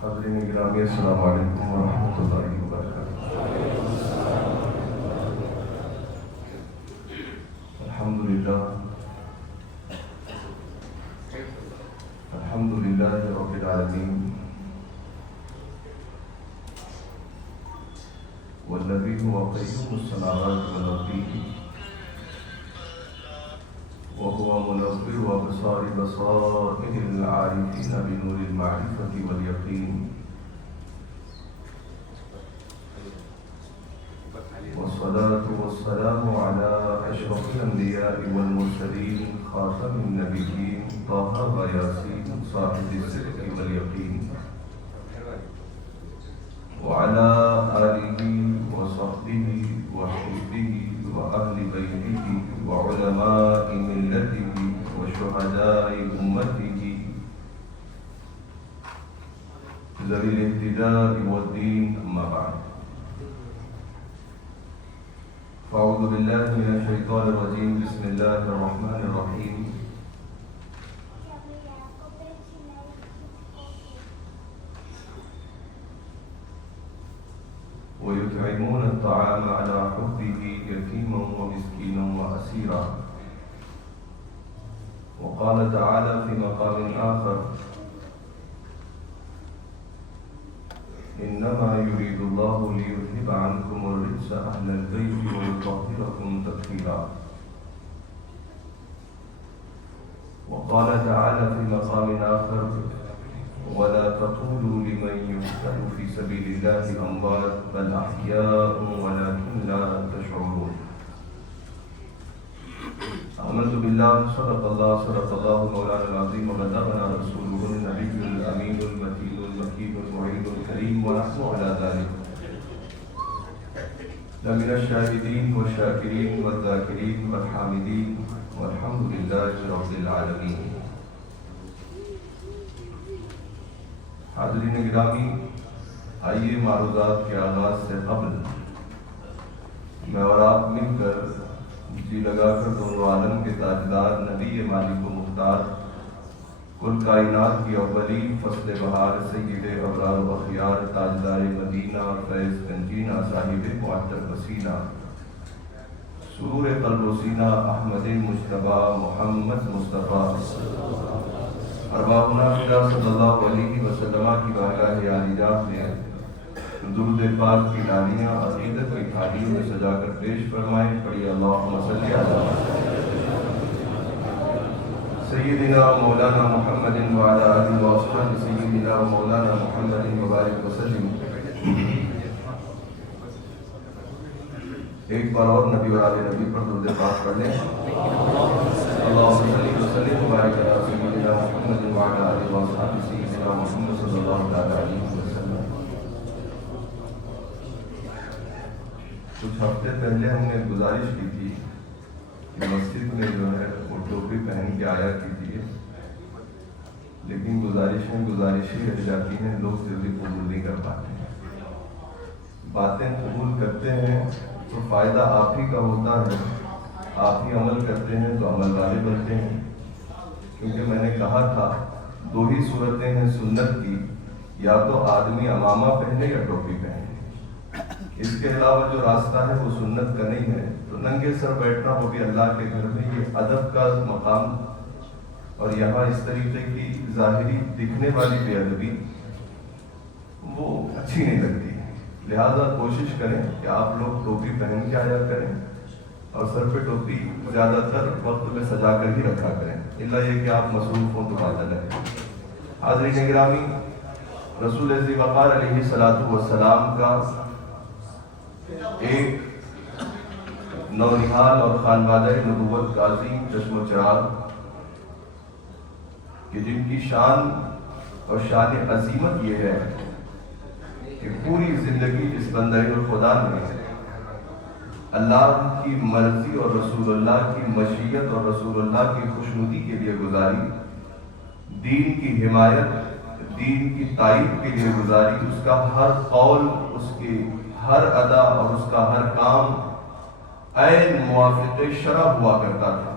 حاضرین گرامی السلام علیکم ورحمۃ اللہ وبرکاتہ۔ الحمدللہ رب العالمین والذی هو قیوم السماوات والارض وهو منور أبصار بصائر العارفين بنور المعرفة واليقين، والصلاة والسلام على أشرف الأنبياء والمرسلين خاتم النبيين طه وياسين صاحب الصدق واليقين، وعلى آله وصحبه وحزبه وأهل بيته وعلماء ملته وشهداء أمته ذوي الاهتداء والدين، أما بعد، فأعوذ بالله من الشيطان الرجيم، بسم الله الرحمن الرحيم، ويطعمون الطعام على حبه يتيما ومسكينا وأسيرا. وقال تعالى في مقام آخر: إنما يريد الله ليذهب عنكم الرجس أهل البيت ويطهركم تطهيرا. وقال تعالى في مقام آخر: ولا تقولوا لمن يقتل في سبيل الله أموات بل أحياء ولكن لا تشعرون. آمنت بالله صدق الله مولانا العظيم وبلغنا رسوله النبي الأمين المتين المكين المعين الكريم، ونحن على ذلك لمن الشاهدين والشاكرين والذاكرين والحامدين، والحمد لله رب العالمين. حاضرین گرامی، آئیے معروضات کے آغاز سے قبل میں اور آپ مل کر جی لگا کر دونوں عالم کے تاجدار نبی مالک و مختار کل کائنات کی اولین فصل بہار سید ابرار و اخیار تاجدار مدینہ فیض گنجینہ صاحب معطر وسینہ سرور قلب و سینہ احمد مجتبیٰ محمد مصطفیٰ ارواحنا فدا صلی اللہ علیہ وسلم کی بارگاہ عالیہ میں درود پاک کی ڈالیاں عقیدت کی تھالیوں میں سجا کر پیش فرمائیں. پڑھی اللہم صلی علی سیدنا مولانا محمد وعلی آلہ واصحابہ سیدنا مولانا محمد مبارک وسلم. ایک بار اور نبی اور آل نبی پر درود پاک پڑھ لیں. اللہم صلی وسلم وبارک علی سیدنا محمد وعلی آلہ واصحابہ سیدنا محمد صلی اللہ علیہ وسلم. کچھ ہفتے پہلے ہم نے گزارش کی تھی کہ مسجد میں جو ہے وہ ٹوپی پہن کے آیا کیجیے، لیکن گزارش ہی رہ جاتی ہیں، لوگ جلدی قبول نہیں کر پاتے ہیں. باتیں قبول کرتے ہیں تو فائدہ آپ ہی کا ہوتا ہے، آپ ہی عمل کرتے ہیں تو عمل والے بنتے ہیں. کیونکہ میں نے کہا تھا دو ہی صورتیں ہیں سنت کی، یا تو آدمی عمامہ پہنے یا ٹوپی پہنے. اس کے علاوہ جو راستہ ہے وہ سنت کا نہیں ہے. تو ننگے سر بیٹھنا وہ بھی اللہ کے گھر میں یہ ادب کا مقام، اور یہاں اس طریقے کی ظاہری دکھنے والی بے ادبی وہ اچھی نہیں لگتی. لہذا کوشش کریں کہ آپ لوگ ٹوپی پہن کے آیا کریں اور سر پہ ٹوپی زیادہ تر وقت میں سجا کر ہی رکھا کریں، الا یہ کہ آپ مصروف ہوں تو بات الگ ہے. حاضرین گرامی، رسول ذی وقار علیہ الصلوۃ والسلام کا ایک نونہال اور خانوادہ نبوت کا عظیم چشم و چراغ کہ جن کی شان اور شان عظیمت یہ ہے کہ پوری زندگی اس بندہ خدا نے اللہ کی مرضی اور رسول اللہ کی مشیت اور رسول اللہ کی خوشنودی کے لیے گزاری، دین کی حمایت، دین کی تائید کے لیے گزاری. اس کا ہر قول، اس کی ہر ادا اور اس کا ہر کام عین موافق شرع ہوا کرتا تھا.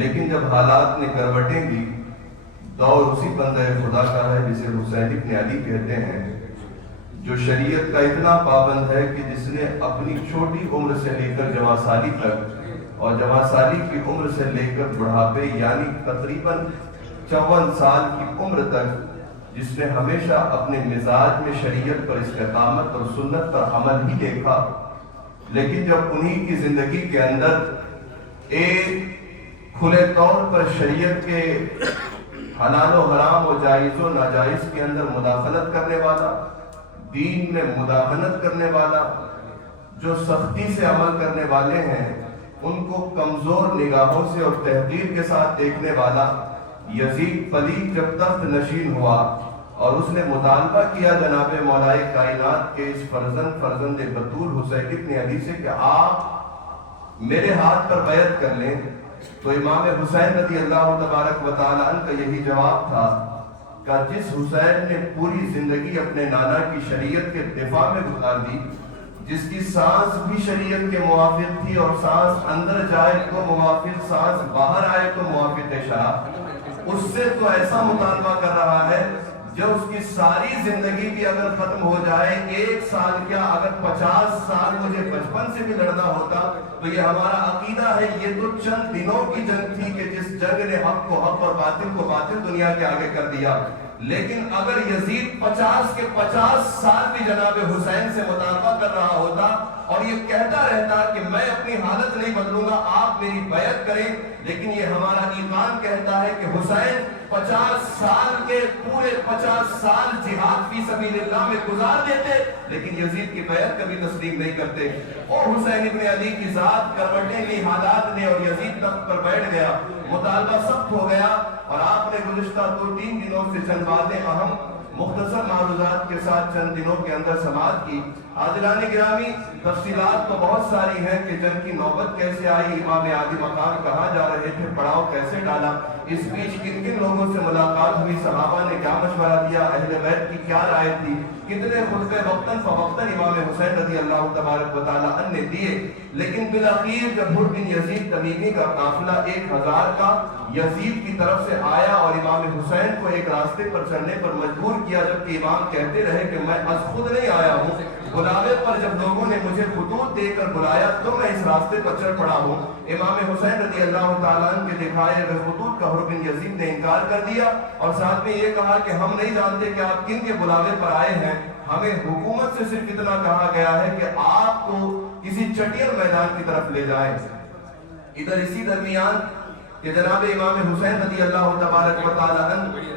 لیکن جب حالات نے کروٹیں دی، دور اسی بندہ خدا کا ہے جسے حسین ابن علی کہتے ہیں، جو شریعت کا اتنا پابند ہے کہ جس نے اپنی چھوٹی عمر سے لے کر جوان سالی تک اور جوان سالی کی عمر سے لے کر بڑھاپے یعنی تقریباً 54 سال کی عمر تک جس نے ہمیشہ اپنے مزاج میں شریعت پر استقامت اور سنت پر عمل ہی دیکھا، لیکن جب انہی کی زندگی کے اندر ایک کھلے طور پر شریعت کے حلال و حرام و جائز و ناجائز کے اندر مداخلت کرنے والا، دین میں مداخلت کرنے والا، جو سختی سے عمل کرنے والے ہیں ان کو کمزور نگاہوں سے اور تحقیر کے ساتھ دیکھنے والا یزید پلید جب تخت نشین ہوا اور اس نے مطالبہ کیا جناب مولائے کائنات کے اس فرزند بطول حسین ابن علی سے کہ آپ میرے ہاتھ پر بیعت کر لیں، تو امام حسین رضی اللہ تبارک و تعالیٰ عنہ کا یہی جواب تھا کہ جس حسین نے پوری زندگی اپنے نانا کی شریعت کے دفاع میں گزار دی، جس کی سانس بھی شریعت کے موافق تھی اور سانس اندر جائے تو موافق، سانس باہر آئے تو موافق شرع، اس سے تو ایسا مطالبہ کر رہا ہے جو اس کی ساری زندگی بھی اگر ختم ہو جائے، 1 سال کیا اگر 50 سال مجھے بچپن سے بھی لڑنا ہوتا تو یہ ہمارا عقیدہ ہے۔ یہ تو چند دنوں کی جنگ تھی کہ جس جنگ نے حق کو حق اور باطل کو باطل دنیا کے آگے کر دیا، لیکن اگر یزید 50 کے 50 سال بھی جناب حسین سے مطالبہ کر رہا ہوتا اور یہ کہتا رہتا کہ میں اپنی حالت نہیں بدلوں گا، آپ میری بیعت کریں، لیکن یہ ہمارا ایمان کہتا ہے کہ حسین 50 سال کے پورے 50 سال جہاد فی سبیل اللہ میں گزار دیتے، لیکن یزید کی بیعت کبھی تسلیم نہیں کرتے۔ اور حسین ابن علی کی ذات کروٹیں لی حالات نے اور یزید تخت پر بیٹھ گیا، مطالبہ سخت ہو گیا، اور آپ نے گزشتہ 2-3 دنوں سے چند باتیں اہم مختصر معروضات کے ساتھ چند دنوں کے اندر سماعت کی۔ حاضران گرامی، تفصیلات تو بہت ساری ہیں کہ جنگ کی نوبت کیسے آئی، امام عالی مقام کہاں جا رہے تھے، پڑاؤ کیسے ڈالا، اس بیچ کن کن لوگوں سے ملاقات ہوئی، صحابہ نے کیا مشورہ دیا، اہل بیت کی کیا رائے تھی، کتنے خطبے وقتاً فوقتاً امام حسین رضی اللہ تبارک و تعالیٰ عنہ نے دیے، لیکن بالآخر جب حر بن یزید تمیمی کا قافلہ 1000 کا یزید کی طرف سے آیا اور امام حسین کو ایک راستے پر چلنے پر مجبور کیا، جبکہ امام کہتے رہے کہ میں از خود نہیں آیا ہوں، بلاوے پر جب لوگوں نے مجھے خطوط دے کر بلایا تو میں اس راستے پر چل پڑا ہوں۔ امام حسین رضی اللہ تعالیٰ عنہ کے دکھائے ہوئے خطوط کا حر بن یزید نے انکار کر دیا اور ساتھ میں یہ کہا کہ ہم نہیں جانتے کہ آپ کن کے بلاوے پر آئے ہیں، ہمیں حکومت سے صرف اتنا کہا گیا ہے کہ آپ کو کسی چٹیل میدان کی طرف لے جائیں۔ ادھر اسی درمیان کہ جناب امام حسین رضی اللہ تبارک و تعالیٰ عنہ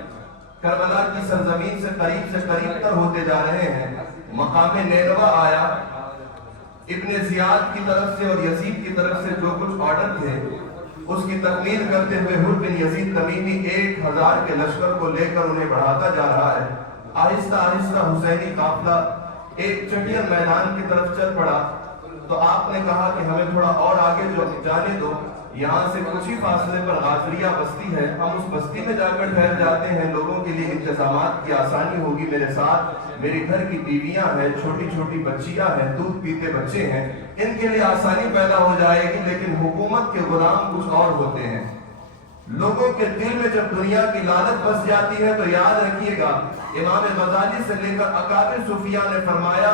کربلا کی سرزمین سے قریب تر ہوتے جا رہے ہیں، مقام نینوا آیا، ابن زیاد کی طرف سے اور یزید کی طرف سے جو کچھ آرڈر تھے اس کی تکمیل کرتے ہوئے حر بن یزید تمیمی 1000 کے لشکر کو لے کر انہیں بڑھاتا جا رہا ہے۔ آہستہ آہستہ حسینی قافلہ ایک چٹیل میدان کی طرف چل پڑا، تو آپ نے کہا کہ ہمیں تھوڑا اور آگے جانے دو، یہاں سے کچھ ہی فاصلے پر غافریہ بستی ہے، ہم اس بستی میں جا کر ٹھہر جاتے ہیں، لوگوں کے لیے انتظامات کی آسانی ہوگی، میرے ساتھ میرے گھر کی بیویاں ہیں، چھوٹی چھوٹی بچیاں ہیں، دودھ پیتے بچے ہیں، ان کے لیے آسانی پیدا ہو جائے گی۔ لیکن حکومت کے غلام کچھ اور ہوتے ہیں، لوگوں کے دل میں جب دنیا کی لعنت بس جاتی ہے تو یاد رکھیے گا، امام غزالی سے لے کر اکابر صوفیاء نے فرمایا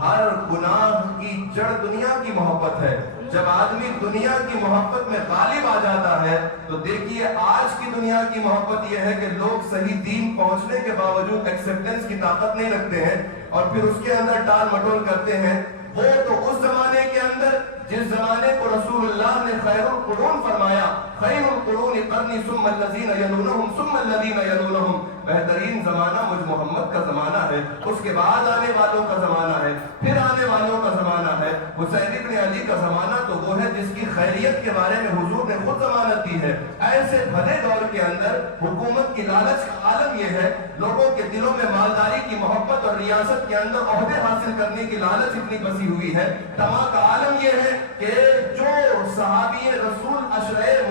ہر گناہ کی جڑ دنیا کی محبت ہے۔ جب آدمی دنیا کی محبت میں غالب آ جاتا ہے تو دیکھیے آج کی دنیا کی محبت یہ ہے کہ لوگ صحیح دین پہنچنے کے باوجود ایکسپٹنس کی طاقت نہیں رکھتے ہیں اور پھر اس کے اندر ٹال مٹول کرتے ہیں۔ وہ تو اس زمانے کے اندر جس زمانے کو رسول اللہ نے خیر القرون فرمایا، خیر القرون قرنی ثم الذین یلونہم ثم الذین یلونہم، بہترین زمانہ مجھ محمد کا زمانہ ہے، اس کے بعد آنے والوں کا زمانہ ہے، پھر آنے والوں کا زمانہ ہے۔ حسین ابن علی کا زمانہ تو وہ ہے جس کی خیریت کے بارے میں حضور نے خود ضمانت دی ہے۔ ایسے بھلے دور کے اندر حکومت کی لالچ کا عالم یہ ہے، لوگوں کے دلوں میں مالداری کی محبت اور ریاست کے اندر عہدے حاصل کرنے کی لالچ اتنی بسی ہوئی ہے۔ تما کا عالم یہ ہے کہ جو صحابی رسول عشرۂ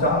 4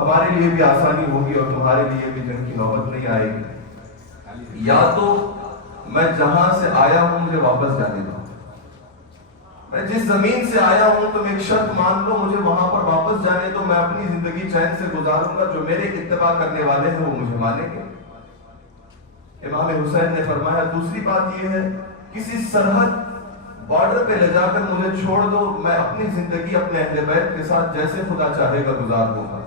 ہمارے لیے بھی آسانی ہوگی اور تمہارے لیے بھی جنگ کی نوبت نہیں آئے گی، یا تو میں جہاں سے آیا ہوں مجھے واپس جانے دو، میں جس زمین سے آیا ہوں تم ایک شرط مان لو، مجھے وہاں پر واپس جانے دو، میں اپنی زندگی چین سے گزاروں گا، جو میرے اتباع کرنے والے ہیں وہ مجھے مانیں گے۔ امام حسین نے فرمایا دوسری بات یہ ہے کسی سرحد بارڈر پہ لے جا کر مجھے چھوڑ دو، میں اپنی زندگی اپنے اہل بیت کے ساتھ جیسے خدا چاہے گا گزار دوں گا۔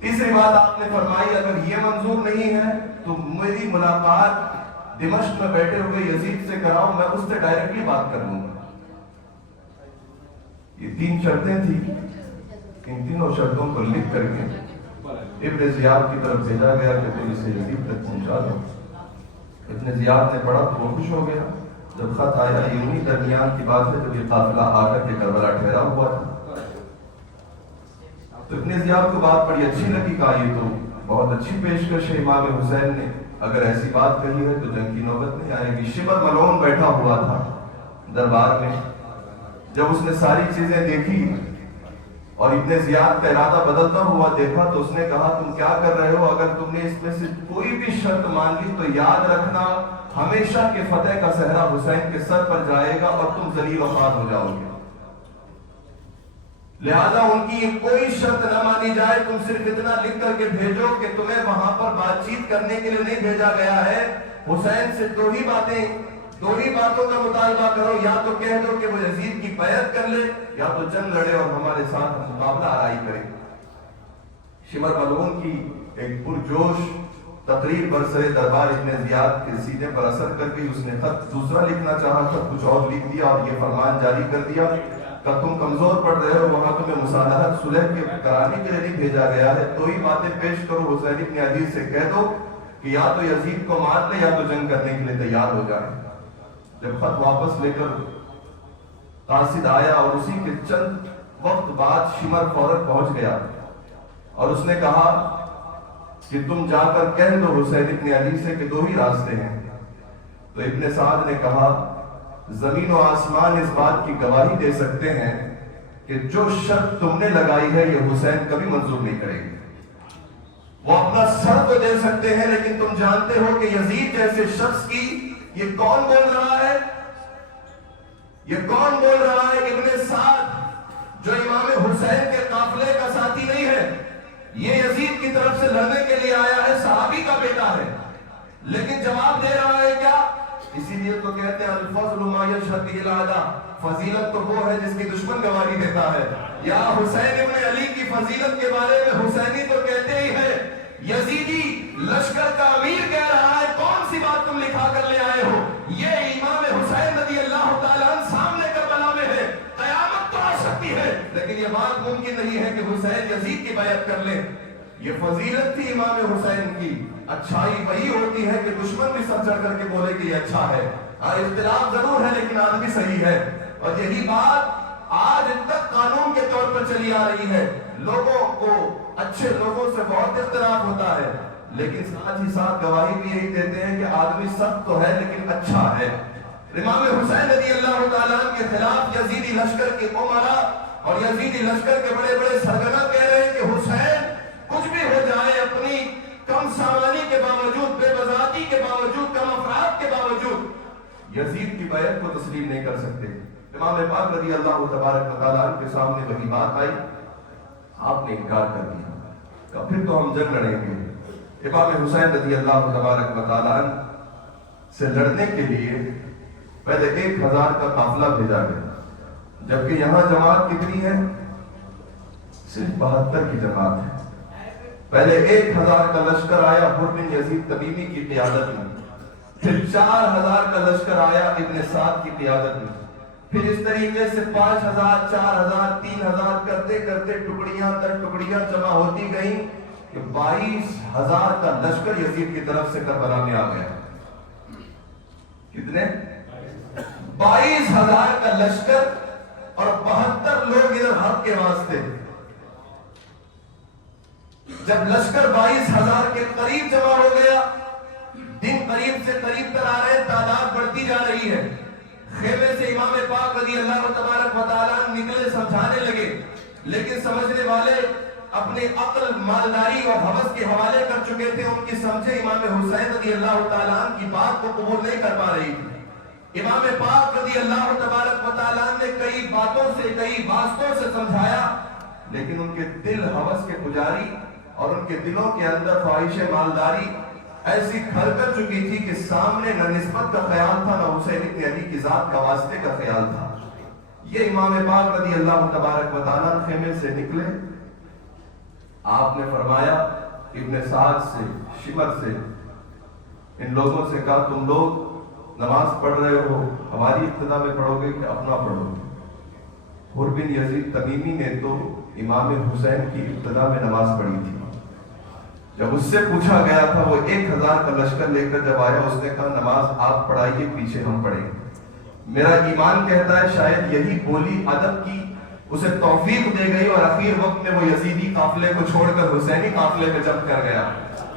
تیسری بات آپ نے فرمائی اگر یہ منظور نہیں ہے تو میری ملاقات دمشق میں بیٹھے ہوئے یزید سے کراؤ، میں اس سے ڈائریکٹلی بات کر لوں گا۔ یہ تین شرطیں تھیں، ان تینوں شرطوں کو لکھ کر کے ابن زیاد کی طرف بھیجا گیا کہ تم اسے یزید تک پہنچا دو۔ ابن زیاد نے پڑھا تو وہ خوش ہو گیا۔ جب خط آیا یہ انہی درمیان کی بات ہے جب یہ قافلہ آ کر کے کربلا ٹھہرا ہوا تھا، تو ابن زیاد کو بات بڑی اچھی لگی، کہا یہ تو بہت اچھی پیشکش ہے امام حسین نے، اگر ایسی بات کہی ہے تو جنگ کی نوبت نہیں آئے گی۔ شبر ملعون بیٹھا ہوا تھا دربار میں، جب اس نے ساری چیزیں دیکھی اور ابن زیاد کا ارادہ بدلتا ہوا دیکھا تو اس نے کہا تم کیا کر رہے ہو؟ اگر تم نے اس میں سے کوئی بھی شرط مان لی تو یاد رکھنا ہمیشہ کے فتح کا صحرا حسین کے سر پر جائے گا اور تم ذلیل و خوار ہو جاؤ گے، لہذا ان کی کوئی شرط نہ مانی جائے، تم صرف اتنا لکھ کر کے بھیجو کہ تمہیں وہاں پر بات چیت کرنے کے لیے نہیں بھیجا گیا ہے، حسین سے دو ہی باتوں کا مطالبہ کرو، یا تو کہہ دو کہ وہ یزید کی بیعت کر لے یا تو جنگ لڑے اور ہمارے ساتھ مقابلہ آرائی کرے۔ شمر ملعون کی ایک پرجوش تقریر برسر دربار ابن زیاد کے سینے پر اثر کر گئی، اس نے خط دوسرا لکھنا چاہا تھا، کچھ اور لکھ دیا اور یہ فرمان جاری کر دیا کہ تم کمزور پڑ رہے ہو، وہاں تمہیں مصالحت صلح کے کرانے کے لیے نہیں بھیجا گیا ہے، دو ہی باتیں پیش کرو، حسین ابن علی سے کہہ دو کہ یا تو یزید کو مار لے یا تو جنگ کرنے کے لیے تیار ہو جائے۔ جب خط واپس لے کر قاصد آیا اور اسی کے چند وقت بعد شمر فوراً پہنچ گیا اور اس نے کہا کہ تم جا کر کہہ دو حسین ابن علی سے کہ دو ہی راستے ہیں۔ تو ابن سعد نے کہا زمین و آسمان اس بات کی گواہی دے سکتے ہیں کہ جو شرط تم نے لگائی ہے یہ حسین کبھی منظور نہیں کرے گی، وہ اپنا سر تو دے سکتے ہیں لیکن تم جانتے ہو کہ یزید جیسے شخص کی یہ کون بول رہا ہے؟ یہ کون بول رہا ہے؟ ابن سعد جو امام حسین کے قافلے کا ساتھی نہیں ہے، یہ یزید کی طرف سے لڑنے کے لیے آیا ہے، صحابی کا بیٹا ہے، لیکن جواب دے رہا ہے کیا؟ اسی لیے تو کہتے ہیں الفضل ما یشهد به الاعداء، فضیلت تو وہ ہے جس کی دشمن گواہی دیتا ہے۔ یا حسین ابن علی کی فضیلت کے بارے میں حسینی تو کہتے ہی ہے، یزیدی لشکر کا امیر کہہ رہا ہے کون سی بات تم لکھا کر لے آئے ہو؟ یہ امام حسین رضی اللہ تعالیٰ عنہ سامنے کربلا میں ہے، قیامت تو آ سکتی ہے لیکن یہ بات ممکن نہیں ہے کہ حسین یزید کی بیعت کر لے۔ یہ فضیلت تھی امام حسین کی۔ اچھائی وہی ہوتی ہے کہ دشمن بھی سر چڑھ کر کے بولے کہ یہ اچھا ہے، اختلاف ضرور ہے لیکن آدمی صحیح ہے، اور یہی بات آج تک قانون کے طور پر چلی آ رہی ہے۔ لوگوں کو اچھے لوگوں سے بہت اختلاف ہوتا ہے لیکن ساتھ ہی ساتھ گواہی بھی یہی دیتے ہیں کہ آدمی سخت تو ہے لیکن اچھا ہے۔ امام حسین رضی اللہ تعالیٰ عنہ کے خلاف یزیدی لشکر کے امراء اور یزیدی لشکر کے بڑے بڑے سرگنا کہہ رہے ہیں کہ حسین کچھ بھی ہو جائے، اپنی کم سامانی کے باوجود، بے بذاتی کے باوجود، کم افراد کے باوجود یزید کی بیعت کو تسلیم نہیں کر سکتے۔ امام پاک رضی اللہ تبارک و تعالیٰ عنہ کے سامنے وہی بات آئی، آپ نے انکار کر دیا، کہ پھر تو ہم جنگ لڑیں گے۔ امام حسین رضی اللہ تبارک و تعالیٰ عنہ سے لڑنے کے لیے پہلے 1000 کا قافلہ بھیجا گیا، جبکہ یہاں جماعت کتنی ہے؟ صرف 72 کی جماعت ہے۔ پہلے 1000 کا لشکر آیا حر بن یزید تمیمی کی قیادت میں، پھر 4000 کا لشکر آیا ابن سعد کی قیادت میں، پھر اس طریقے سے 5000 4000 3000 کرتے کرتے ٹکڑیاں در ٹکڑیاں جمع ہوتی گئیں کہ 22000 کا لشکر یزید کی طرف سے کربلا میں آ گیا۔ کتنے؟ 22000 کا لشکر اور 72 لوگ ادھر حق کے واسطے۔ جب لشکر 22000 کے قریب جمع ہو گیا، دن قریب سے قریب تر آ رہے، تعداد بڑھتی جا رہی ہے، خیمے سے امام پاک رضی اللہ تبارک و تعالیٰ نکلے، سمجھانے لگے، لیکن سمجھنے والے اپنے عقل، مالداری اور حوث کے حوالے کر چکے تھے، ان کی سمجھے امام حسین رضی اللہ تعالیٰ عنہ کی بات کو قبول نہیں کر پا رہی تھی۔ امام پاک رضی اللہ تبارک و تعالیٰ نے کئی باتوں سے، کئی واسطوں سے سمجھایا، لیکن ان کے دل حوث کے پجاری اور ان کے دلوں کے اندر خواہش مالداری ایسی گھر کر چکی تھی کہ سامنے نہ نسبت کا خیال تھا، نہ حسین ابن علی کی ذات کا واسطے کا خیال تھا۔ یہ امام پاک رضی اللہ تبارک و تعالیٰ خیمے سے نکلے، آپ نے فرمایا ابن سعد سے، شمر سے، ان لوگوں سے کہا تم لوگ نماز پڑھ رہے ہو، ہماری ابتدا میں پڑھو گے کہ اپنا پڑھو گے؟ حر بن یزید تمیمی نے تو امام حسین کی ابتدا میں نماز پڑھی تھی۔ جب اس سے پوچھا گیا تھا، وہ 1000 کا لشکر لے کر جب آیا، اس نے کہا نماز آپ پڑھائیے، پیچھے ہم پڑھیں گے۔ میرا ایمان کہتا ہے شاید یہی بولی ادب کی اسے توفیق دے گئی، اور اخیر وقت میں وہ یزیدی قافلے کو چھوڑ کر حسینی قافلے میں جمع کر گیا،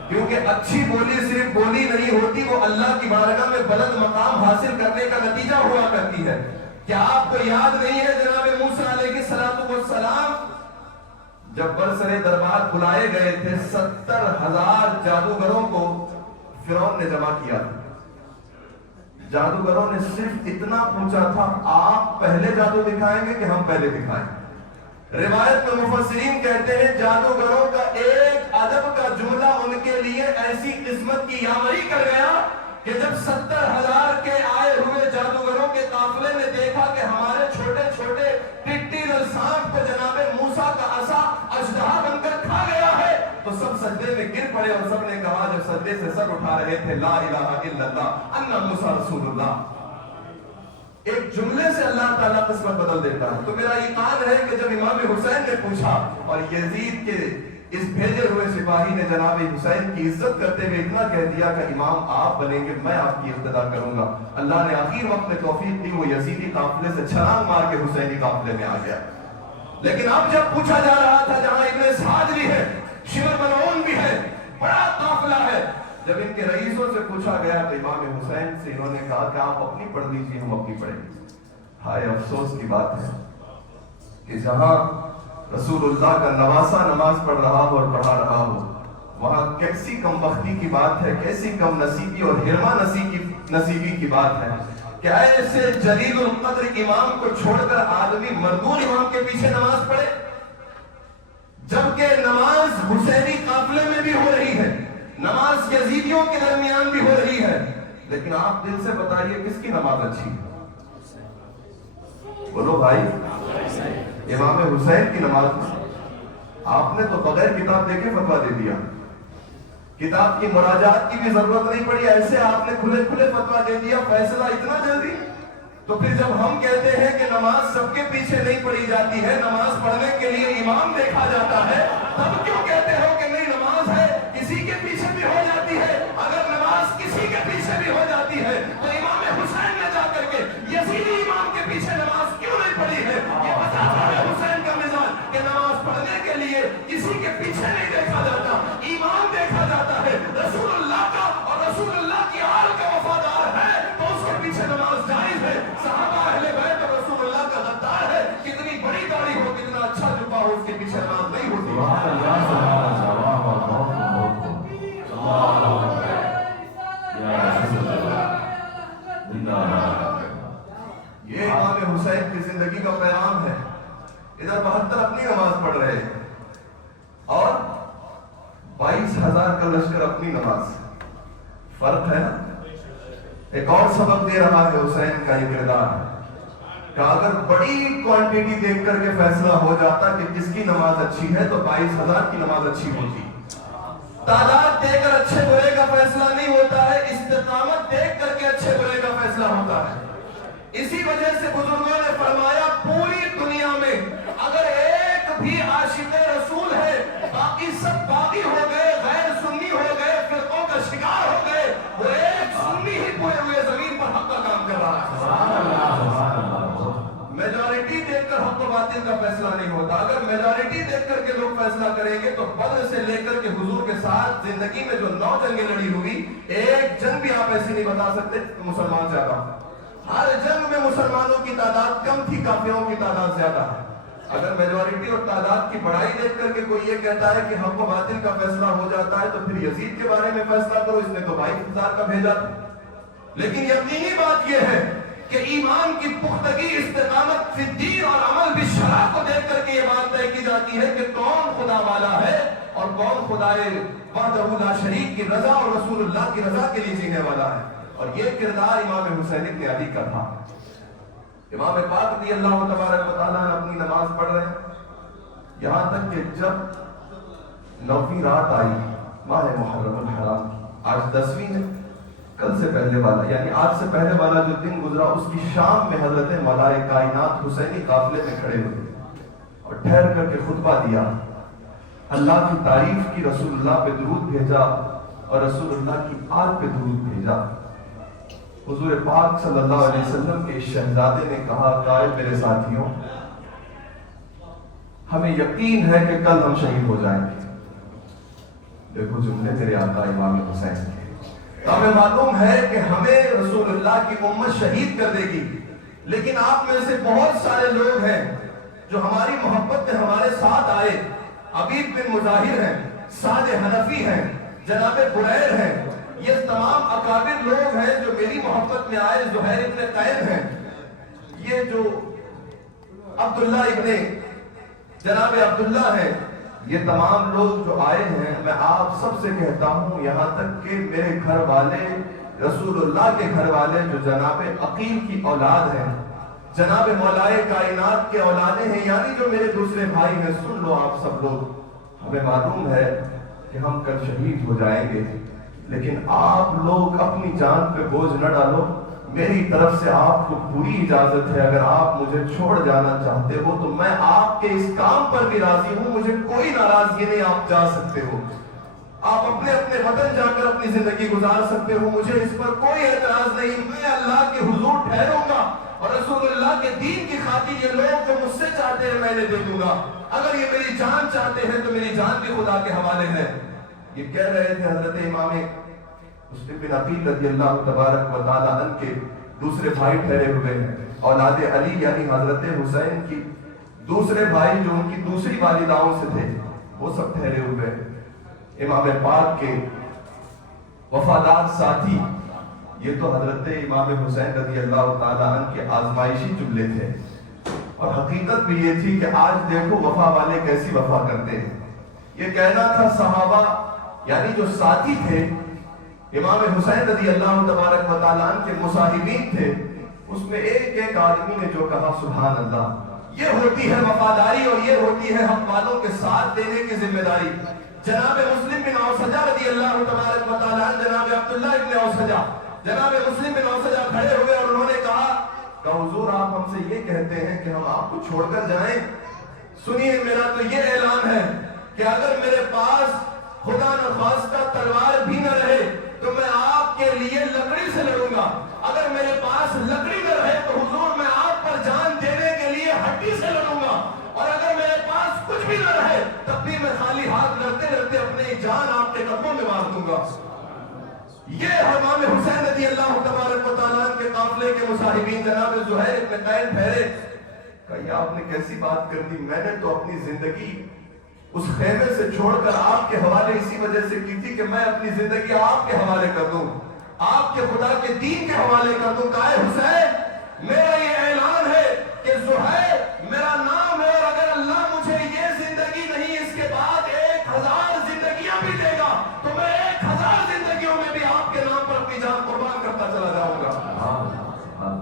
کیونکہ اچھی بولی صرف بولی نہیں ہوتی، وہ اللہ کی بارگاہ میں بلند مقام حاصل کرنے کا نتیجہ ہوا کرتی ہے۔ کیا آپ کو یاد نہیں ہے جناب موسیٰ علیہ السلام جب برسر دربار بلائے گئے تھے، 70,000 جادوگروں کو فرعون نے جمع کیا تھا۔ جادوگروں نے صرف اتنا پوچھا تھا، آپ پہلے جادو دکھائیں گے کہ ہم پہلے دکھائیں؟ روایت میں مفسرین کہتے ہیں جادوگروں کا ایک ادب کا جملہ ان کے لیے ایسی قسمت کی یاوری کر گیا کہ جب 70,000 کے آئے ہوئے جادوگروں کے قافلے نے دیکھا کہ ہمارے چھوٹے چھوٹے ٹٹی اور سانپ کو جناب موسیٰ کا عصا اژدہا بن کر کھا گیا ہے، تو سب سجدے میں گر پڑے اور سب نے کہا جو سجدے سے سر اٹھا رہے تھے، لا الہ الا اللہ ان موسیٰ رسول اللہ۔ ایک جملے سے اللہ تعالیٰ قسمت بدل دیتا ہے۔ تو میرا ایمان ہے کہ جب امام حسین نے پوچھا اور یزید کے اس بھیجے ہوئے سپاہی نے جناب حسین کی عزت کرتے ہوئے اتنا کہہ دیا کہ امام آپ بنیں گے، میں آپ کی اقتدا کروں گا، اللہ نے آخر وقت میں توفیق دی، وہ یزیدی قافلے سے چھلانگ مار کے حسینی قافلے میں آ گیا۔ لیکن اب جب پوچھا جا رہا تھا، جہاں ابن سعد بھی ہے، شمر ملعون بھی ہے، بڑا قافلہ ہے، جب ان کے رئیسوں سے پوچھا گیا تو امام حسین سے انہوں نے کہا کہ آپ اپنی پڑھ لیجیے، ہم اپنی پڑھیں گے۔ ہائے افسوس کی بات ہے کہ جہاں رسول اللہ کا نواسا نماز پڑھ رہا ہو اور پڑھا رہا ہو، وہاں کیسی کم بختی کی بات ہے، کیسی کم نصیبی اور ہرما نصیبی کی بات ہے کہ ایسے جلیل القدر امام کو چھوڑ کر آدمی مردون امام کے پیچھے نماز پڑھے، جبکہ نماز حسینی قافلے میں بھی ہو رہی ہے، نماز یزیدیوں کے درمیان بھی ہو رہی ہے، لیکن آپ دل سے بتائیے کس کی نماز اچھی ہے؟ بولو بھائی، امام حسین کی نماز۔ آپ نے تو بغیر کتاب دیکھے فتویٰ دے دیا، کتاب کی مراجعات کی بھی ضرورت نہیں پڑی، ایسے آپ نے کھلے کھلے فتویٰ دے دیا، فیصلہ اتنا جلدی۔ تو پھر جب ہم کہتے ہیں کہ نماز سب کے پیچھے نہیں پڑھی جاتی ہے، نماز پڑھنے کے لیے امام دیکھا جاتا ہے، تب کیوں کہتے ہو کہ نہیں نماز ہے کسی کے پیچھے بھی ہو جاتی ہے؟ اگر نماز کسی کے پیچھے بھی ہو جاتی ہے تو امام حسین نے جا کر کے یزیدی امام کے پیچھے نماز کیوں نہیں پڑھی ہے؟ یہ بتاتا ہے حسین کا مزاج کہ نماز پڑھنے کے لیے کسی کے پیچھے نہیں دیکھا جاتا، امام دیکھا جاتا ہے، رسول اللہ کا اور رسول اللہ کی آل کا وفادار ہے تو اس کے پیچھے نماز جائز ہے۔ صحابہ اہل بیت اور رسول اللہ کا غدار ہے، کتنی بڑی داڑھی ہو، کتنا اچھا جبہ ہو، اس کے پیچھے نماز نہیں ہوتی۔ یہ امام حسین کی زندگی کا پیغام ہے۔ ادھر 72 اپنی نماز پڑھ رہے ہیں اور 22,000 کا لشکر اپنی نماز، فرق ہے نا۔ ایک اور سبق دے رہا ہے حسین کا یہ کردار کہ اگر بڑی کوانٹیٹی دیکھ کر کے فیصلہ ہو جاتا کہ کس کی نماز اچھی ہے تو 22,000 کی نماز اچھی ہوتی۔ تعداد دیکھ کر اچھے برے کا فیصلہ نہیں ہوتا ہے، استقامت دیکھ کر کے اچھے برے کا فیصلہ ہوتا ہے۔ اسی وجہ سے بزرگوں نے فرمایا پوری دنیا میں اگر ایک بھی عاشق رسول ہے، باقی سب باغی ہو گئے، غیر سنی ہو گئے، فرقوں کا شکار ہو گئے، وہ ایک سنی ہی پورے ہوئے زمین پر حق کا کام کر رہا ہے۔ میجورٹی دیکھ کر حق و باطل کا فیصلہ نہیں ہوتا۔ اگر میجورٹی دیکھ کر کے لوگ فیصلہ کریں گے تو بدر سے لے کر کے حضور کے ساتھ زندگی میں جو 9 جنگیں لڑی ہوئی، ایک جنگ بھی آپ ایسی نہیں بتا سکتے مسلمان زیادہ، ہر جنگ میں مسلمانوں کی تعداد کم تھی، کافروں کی تعداد زیادہ ہے۔ اگر میجورٹی اور تعداد کی بڑائی دیکھ کر کے کوئی یہ کہتا ہے کہ حق و باطل کا فیصلہ ہو جاتا ہے تو پھر یزید کے بارے میں فیصلہ کرو، اس نے تو 22,000 کا بھیجا تھا۔ لیکن یقینی بات یہ ہے کہ ایمان کی پختگی، استقامت فی الدین اور عمل بالشرع کو دیکھ کر کے یہ بات طے کی جاتی ہے کہ کون خدا والا ہے اور کون خدائے وحدہ لا شریک کی رضا اور رسول اللہ کی رضا کے لیے جینے والا ہے۔ اور یہ کردار امام حسین ابن علی کا تھا۔ امام پاک رضی اللہ تبارک و تعالیٰ نے اپنی نماز پڑھ رہے ہیں، یہاں تک کہ جب 9ویں رات آئی ماہ محرم الحرام کی، آج 10ویں ہے، کل سے پہلے والا یعنی آج سے پہلے والا جو دن گزرا، اس کی شام میں حضرت ملائے کائنات حسینی قافلے میں کھڑے ہوئے اور ٹھہر کر کے خطبہ دیا، اللہ کی تعریف کی، رسول اللہ پہ درود بھیجا اور رسول اللہ کی آل پہ درود بھیجا۔ حضور پاک صلی اللہ علیہ وسلم کے شہزادے نے کہا کہ میرے ساتھیوں، ہمیں یقین ہے کہ کل ہم شہید ہو جائیں گے۔ دیکھو جملے میرے آقا امام حسین کے، تو ہمیں معلوم ہے کہ ہمیں رسول اللہ کی امت شہید کر دے گی، لیکن آپ میں سے بہت سارے لوگ ہیں جو ہماری محبت میں ہمارے ساتھ آئے، عبید بن مظاہر ہیں، سعد حنفی ہیں، جناب بریر ہیں، یہ تمام اکابر لوگ ہیں جو میری محبت میں آئے، زہیر ابن قین ہیں، یہ جو عبداللہ ابن جناب عبداللہ ہیں، یہ تمام لوگ جو آئے ہیں، میں آپ سب سے کہتا ہوں، یہاں تک کہ میرے گھر والے، رسول اللہ کے گھر والے جو جناب عقیل کی اولاد ہیں، جناب مولائے کائنات کے اولادیں ہیں، یعنی جو میرے دوسرے بھائی ہیں، سن لو آپ سب لوگ، ہمیں معلوم ہے کہ ہم کل شہید ہو جائیں گے، لیکن آپ لوگ اپنی جان پہ بوجھ نہ ڈالو، میری طرف سے آپ کو پوری اجازت ہے، اگر آپ مجھے چھوڑ جانا چاہتے ہو تو میں آپ کے اس کام پر بھی راضی ہوں، مجھے کوئی ناراضگی نہیں، آپ جا سکتے ہو، آپ اپنے اپنے وطن جا کر اپنی زندگی گزار سکتے ہو، مجھے اس پر کوئی اعتراض نہیں، میں اللہ کے حضور ٹھہروں گا اور رسول اللہ کے دین کی خاطر یہ لوگ جو مجھ سے چاہتے ہیں میں انہیں دے دوں گا، اگر یہ میری جان چاہتے ہیں تو میری جان بھی خدا کے حوالے ہے۔ یہ کہہ رہے تھے حضرت امام مسلم بن عقیل رضی اللہ تبارک و تعالیٰ عنہ کے دوسرے بھائی ٹھہرے ہوئے ہیں، اولاد علی یعنی حضرت حسین کی دوسرے بھائی جو ان کی دوسری والداؤں سے تھے، وہ سب ٹھہرے ہوئے ہیں۔ امام پاک کے وفادار ساتھی، یہ تو حضرت امام حسین رضی اللہ تعالیٰ عنہ کے آزمائشی جملے تھے، اور حقیقت بھی یہ تھی کہ آج دیکھو وفا والے کیسی وفا کرتے ہیں۔ یہ کہنا تھا صحابہ یعنی جو ساتھی تھے امام حسین رضی اللہ تبارک و تعالیٰ عنہ کے مصاحبین تھے، اس میں ایک آدمی نے جو کہا سبحان اللہ، یہ ہوتی ہے وفاداری اور یہ ہوتی ہے حق والوں کے ساتھ دینے کی ذمہ داری۔ جناب مسلم بن اوسجہ رضی اللہ تبارک و تعالیٰ عنہ، جناب عبداللہ ابن اوسجہ، جناب مسلم بن اوسجہ کھڑے ہوئے اور انہوں نے کہا کہ حضور آپ ہم سے یہ کہتے ہیں کہ ہم آپ کو چھوڑ کر جائیں، سنیے میرا تو یہ اعلان ہے کہ اگر میرے پاس خدا نخواستہ تلوار بھی نہ رہے تو میں آپ کے لیے لکڑی سے لڑوں گا، اگر میرے پاس لکڑی نہ رہے تو حضور میں آپ پر جان دینے کے لیے ہڈی سے لڑوں گا، اور اگر میرے پاس کچھ بھی نہ رہے تب بھی میں خالی ہاتھ لڑتے لڑتے اپنی جان آپ کے قدموں میں مار دوں گا۔ یہ امام حسین رضی اللہ تبارک و تعالیٰ کے قافلے کے مصاحبین جناب زہیر ابن قین ٹھہرے، کہ آپ نے کیسی بات کر دی، میں نے تو اپنی زندگی اس خیمے سے چھوڑ کر آپ کے حوالے اسی وجہ سے کی تھی کہ میں اپنی زندگی آپ کے حوالے کر دوں، آپ کے خدا کے دین کے حوالے کر دوں۔ کہا حسین میرا یہ اعلان ہے کہ زہیر میرا نام ہے، اور اگر اللہ مجھے یہ زندگی نہیں اس کے بعد 1000 زندگیاں بھی دے گا تو میں 1000 زندگیوں میں بھی آپ کے نام پر اپنی جان قربان کرتا چلا جاؤں گا۔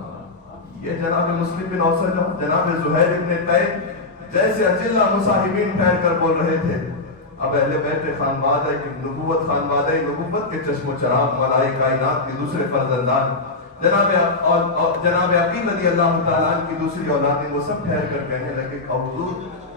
یہ جناب مسلم بن اوسجہ، جناب زہیر ابن قین جیسے اجلہ مصاحبین ٹھہر کر بول رہے تھے، اب اہل بیت خانوادہ کی نبوت، خانوادہ نبوت کے چشم و چراغ، ملائے کائنات کے دوسرے فرزندان جناب عقیل رضی اللہ تعالیٰ عنہ کی دوسری اولادیں، وہ سب ٹھہر کر کہنے لگے حضور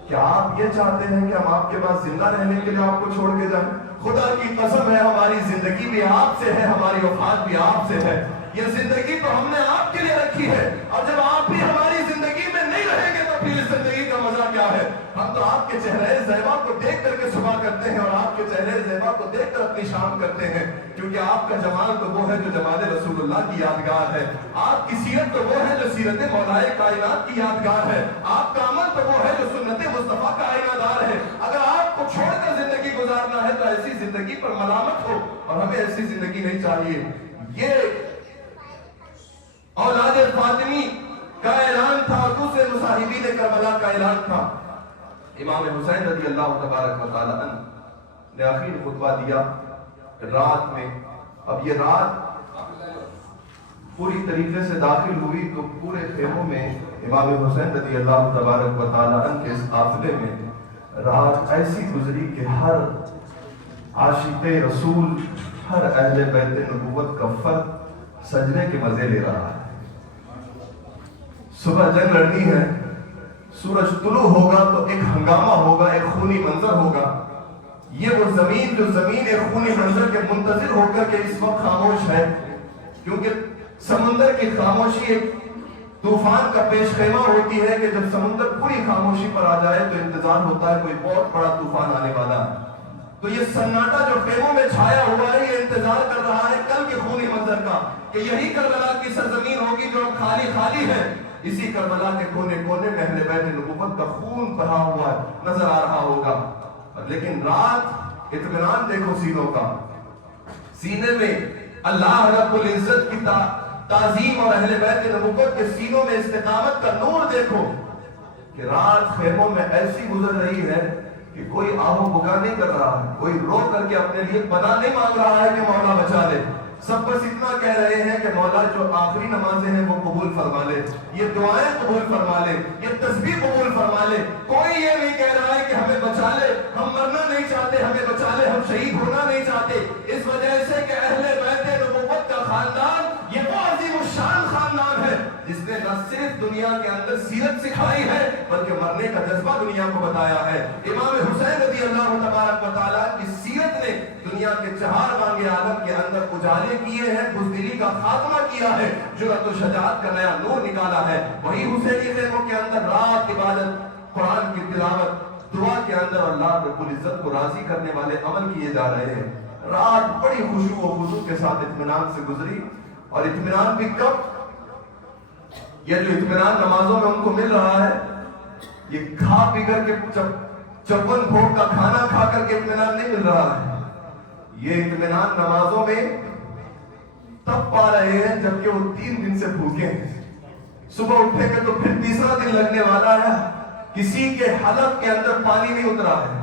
کیا آپ یہ چاہتے ہیں کہ ہم آپ کے پاس زندہ رہنے کے لیے آپ کو چھوڑ کے جائیں؟ خدا کی قسم ہے ہماری زندگی بھی آپ سے ہے، ہماری وفات بھی آپ سے ہے، یہ زندگی تو ہم نے آپ کے لیے رکھی ہے، اور جب آپ بھی ہماری زندگی میں نہیں رہیں گے تو پھر اس زندگی کا مزہ کیا ہے؟ ہم تو آپ کے چہرے زیبا کو دیکھ کر کے صبح کرتے ہیں اور آپ کے چہرے زیبا کو دیکھ کر اپنی شام کرتے ہیں، کیونکہ آپ کا جمال تو وہ ہے جو جمال رسول اللہ کی یادگار ہے، آپ کی سیرت تو وہ ہے جو سیرت مولا کائنات کی یادگار ہے، آپ کا عمل تو وہ ہے جو سنت مصطفیٰ کا آئینہ دار ہے۔ اگر آپ کو چھوڑ کر زندگی گزارنا ہے تو ایسی زندگی پر ملامت ہو، اور ہمیں ایسی زندگی نہیں چاہیے۔ یہ اولاد فاطمی کا اعلان تھا اور دوسرے مصاحبین کربلا کا اعلان تھا۔ امام حسین رضی اللہ تبارک و تعالی عنہ نے آخری خطبہ دیا رات میں۔ اب یہ رات پوری طریقے سے داخل ہوئی تو پورے خیموں میں امام حسین رضی اللہ تبارک و تعالی عنہ کے اس قافلے میں رات ایسی گزری کہ ہر عاشق رسول، ہر اہل بیت نبوت کا فرد سجدے کے مزے لے رہا ہے۔ صبح جنگ لڑنی ہے، سورج طلوع ہوگا تو ایک ہنگامہ ہوگا، ایک خونی منظر ہوگا۔ یہ وہ زمین جو زمین ایک خونی منظر کے منتظر ہو کر کے اس وقت خاموش ہے، کیونکہ سمندر کی خاموشی ایک طوفان کا پیش خیمہ ہوتی ہے کہ جب سمندر پوری خاموشی پر آ جائے تو انتظار ہوتا ہے کوئی بہت بڑا طوفان آنے والا ہے۔ تو یہ سناٹا جو خیموں میں چھایا ہوا ہے، یہ انتظار کر رہا ہے کل کے خونی منظر کا، کہ یہی کربلا کی سرزمین ہوگی جو خالی خالی ہے۔ اسی کربلا کے کونے کونے میں اہل بیت نبوت کا خون بہا ہوا نظر آ رہا ہوگا۔ لیکن رات اطمینان دیکھو سینوں کا، سینے میں اللہ رب العزت کی تعظیم اور اہل بیت نبوت کے سینوں میں استقامت کا نور دیکھو کہ رات خیموں میں ایسی گزر رہی ہے کہ کوئی آہو بکا نہیں کر رہا ہے، کوئی رو کر کے اپنے لیے پناہ نہیں مانگ رہا ہے کہ مولا بچا لے۔ سب بس اتنا کہہ رہے ہیں کہ مولا جو آخری نمازیں ہیں وہ قبول فرما لے، یہ دعائیں قبول فرما لے، یہ تسبیح قبول فرما لے۔ کوئی یہ نہیں کہہ رہا ہے کہ ہمیں بچا لے، ہم مرنا نہیں چاہتے، ہمیں بچا لے، ہم شہید ہونا نہیں چاہتے۔ اس وجہ سے کہ اہل بیت نبوت کا خاندان یہ وہ عظیم الشان خاندان ہے جس نے نہ صرف دنیا کے اندر سیرت سکھائی ہے بلکہ مرنے کا جذبہ دنیا کو بتایا ہے۔ امام حسین رضی اللہ تبارک و تعالیٰ کی سیرت نے دنیا کے چہار بانگے عالم کے اندر اجالے کیے ہیں، بزدلی کا خاتمہ کیا ہے، جرأت و شجاعت کا نیا نور نکالا ہے۔ وہی حسینی خیموں کے اندر رات عبادت، قرآن کی تلاوت، دعا کے اندر اللہ رب العزت کو راضی کرنے والے عمل کیے جا رہے ہیں۔ رات بڑی خشوع و خضوع کے ساتھ اطمینان سے گزری، اور اطمینان بھی کب؟ یہ جو اطمینان نمازوں میں ان کو مل رہا ہے، یہ کھا پی کر کے چپن بھوگ کا کھانا کھا کر کے اطمینان نہیں مل رہا ہے۔ یہ اطمینان نمازوں میں تب پا رہے ہیں جبکہ وہ 3 دن سے بھوکے ہیں۔ صبح اٹھیں گے تو پھر تیسرا دن لگنے والا ہے، کسی کے حلق کے اندر پانی نہیں اترا ہے۔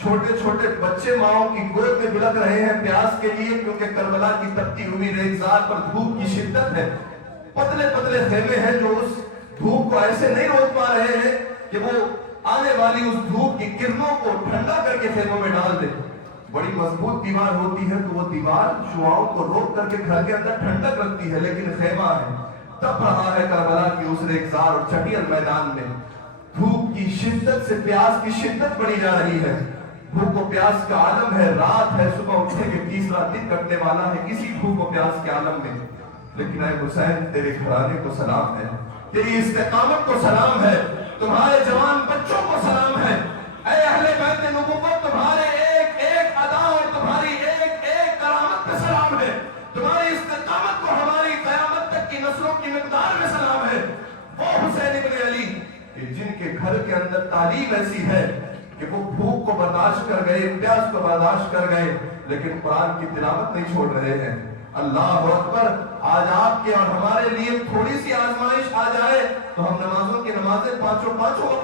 چھوٹے چھوٹے بچے ماؤں کی گود میں بلک رہے ہیں پیاس کے لیے، کیونکہ کربلا کی تپتی ہوئی ریگزار پر دھوپ کی شدت ہے۔ پتلے پتلے خیمے ہیں جو اس دھوپ کو ایسے نہیں روک پا رہے ہیں کہ وہ آنے والی اس دھوپ کی کرنوں کو ٹھنڈا کر کے خیموں میں ڈال دے۔ بڑی مضبوط دیوار ہوتی ہے تو وہ دیوار شعاؤں کو روک کر کے گھر کے اندر ٹھنڈک رکھتی ہے، لیکن خیمہ ہے تب رہا ہے کربلا کی اس ریگزار اور چٹیل میدان میں۔ دھوپ کی شدت سے پیاس کی شدت بڑھی جا رہی ہے، بھوک و پیاس کا عالم ہے، رات ہے، صبح اٹھنے کے تیسرا دن کٹنے والا ہے اسی بھوک و پیاس کے عالم میں۔ لیکن اے حسین، تیرے گھرانے کو سلام ہے، تیری استقامت کو سلام ہے، تمہارے جوان بچوں کو سلام ہے۔ اے اہل بیت نبوت، تمہارے ایک ایک ادا اور تمہاری ایک ایک کرامت پہ سلام ہے، تمہاری استقامت کو ہماری قیامت تک کی نسلوں کی مقدار میں سلام ہے۔ وہ حسین ابن علی کہ جن کے گھر کے اندر تعلیم ایسی ہے کہ وہ بھوک کو برداشت کر گئے، پیاس کو برداشت کر گئے، لیکن قرآن کی تلاوت نہیں چھوڑ رہے ہیں۔ اللہ اکبر! آج آپ کے اور ہمارے لیے تھوڑی سی آزمائش آ جائے تو ہم نمازوں کی نمازیں پانچوں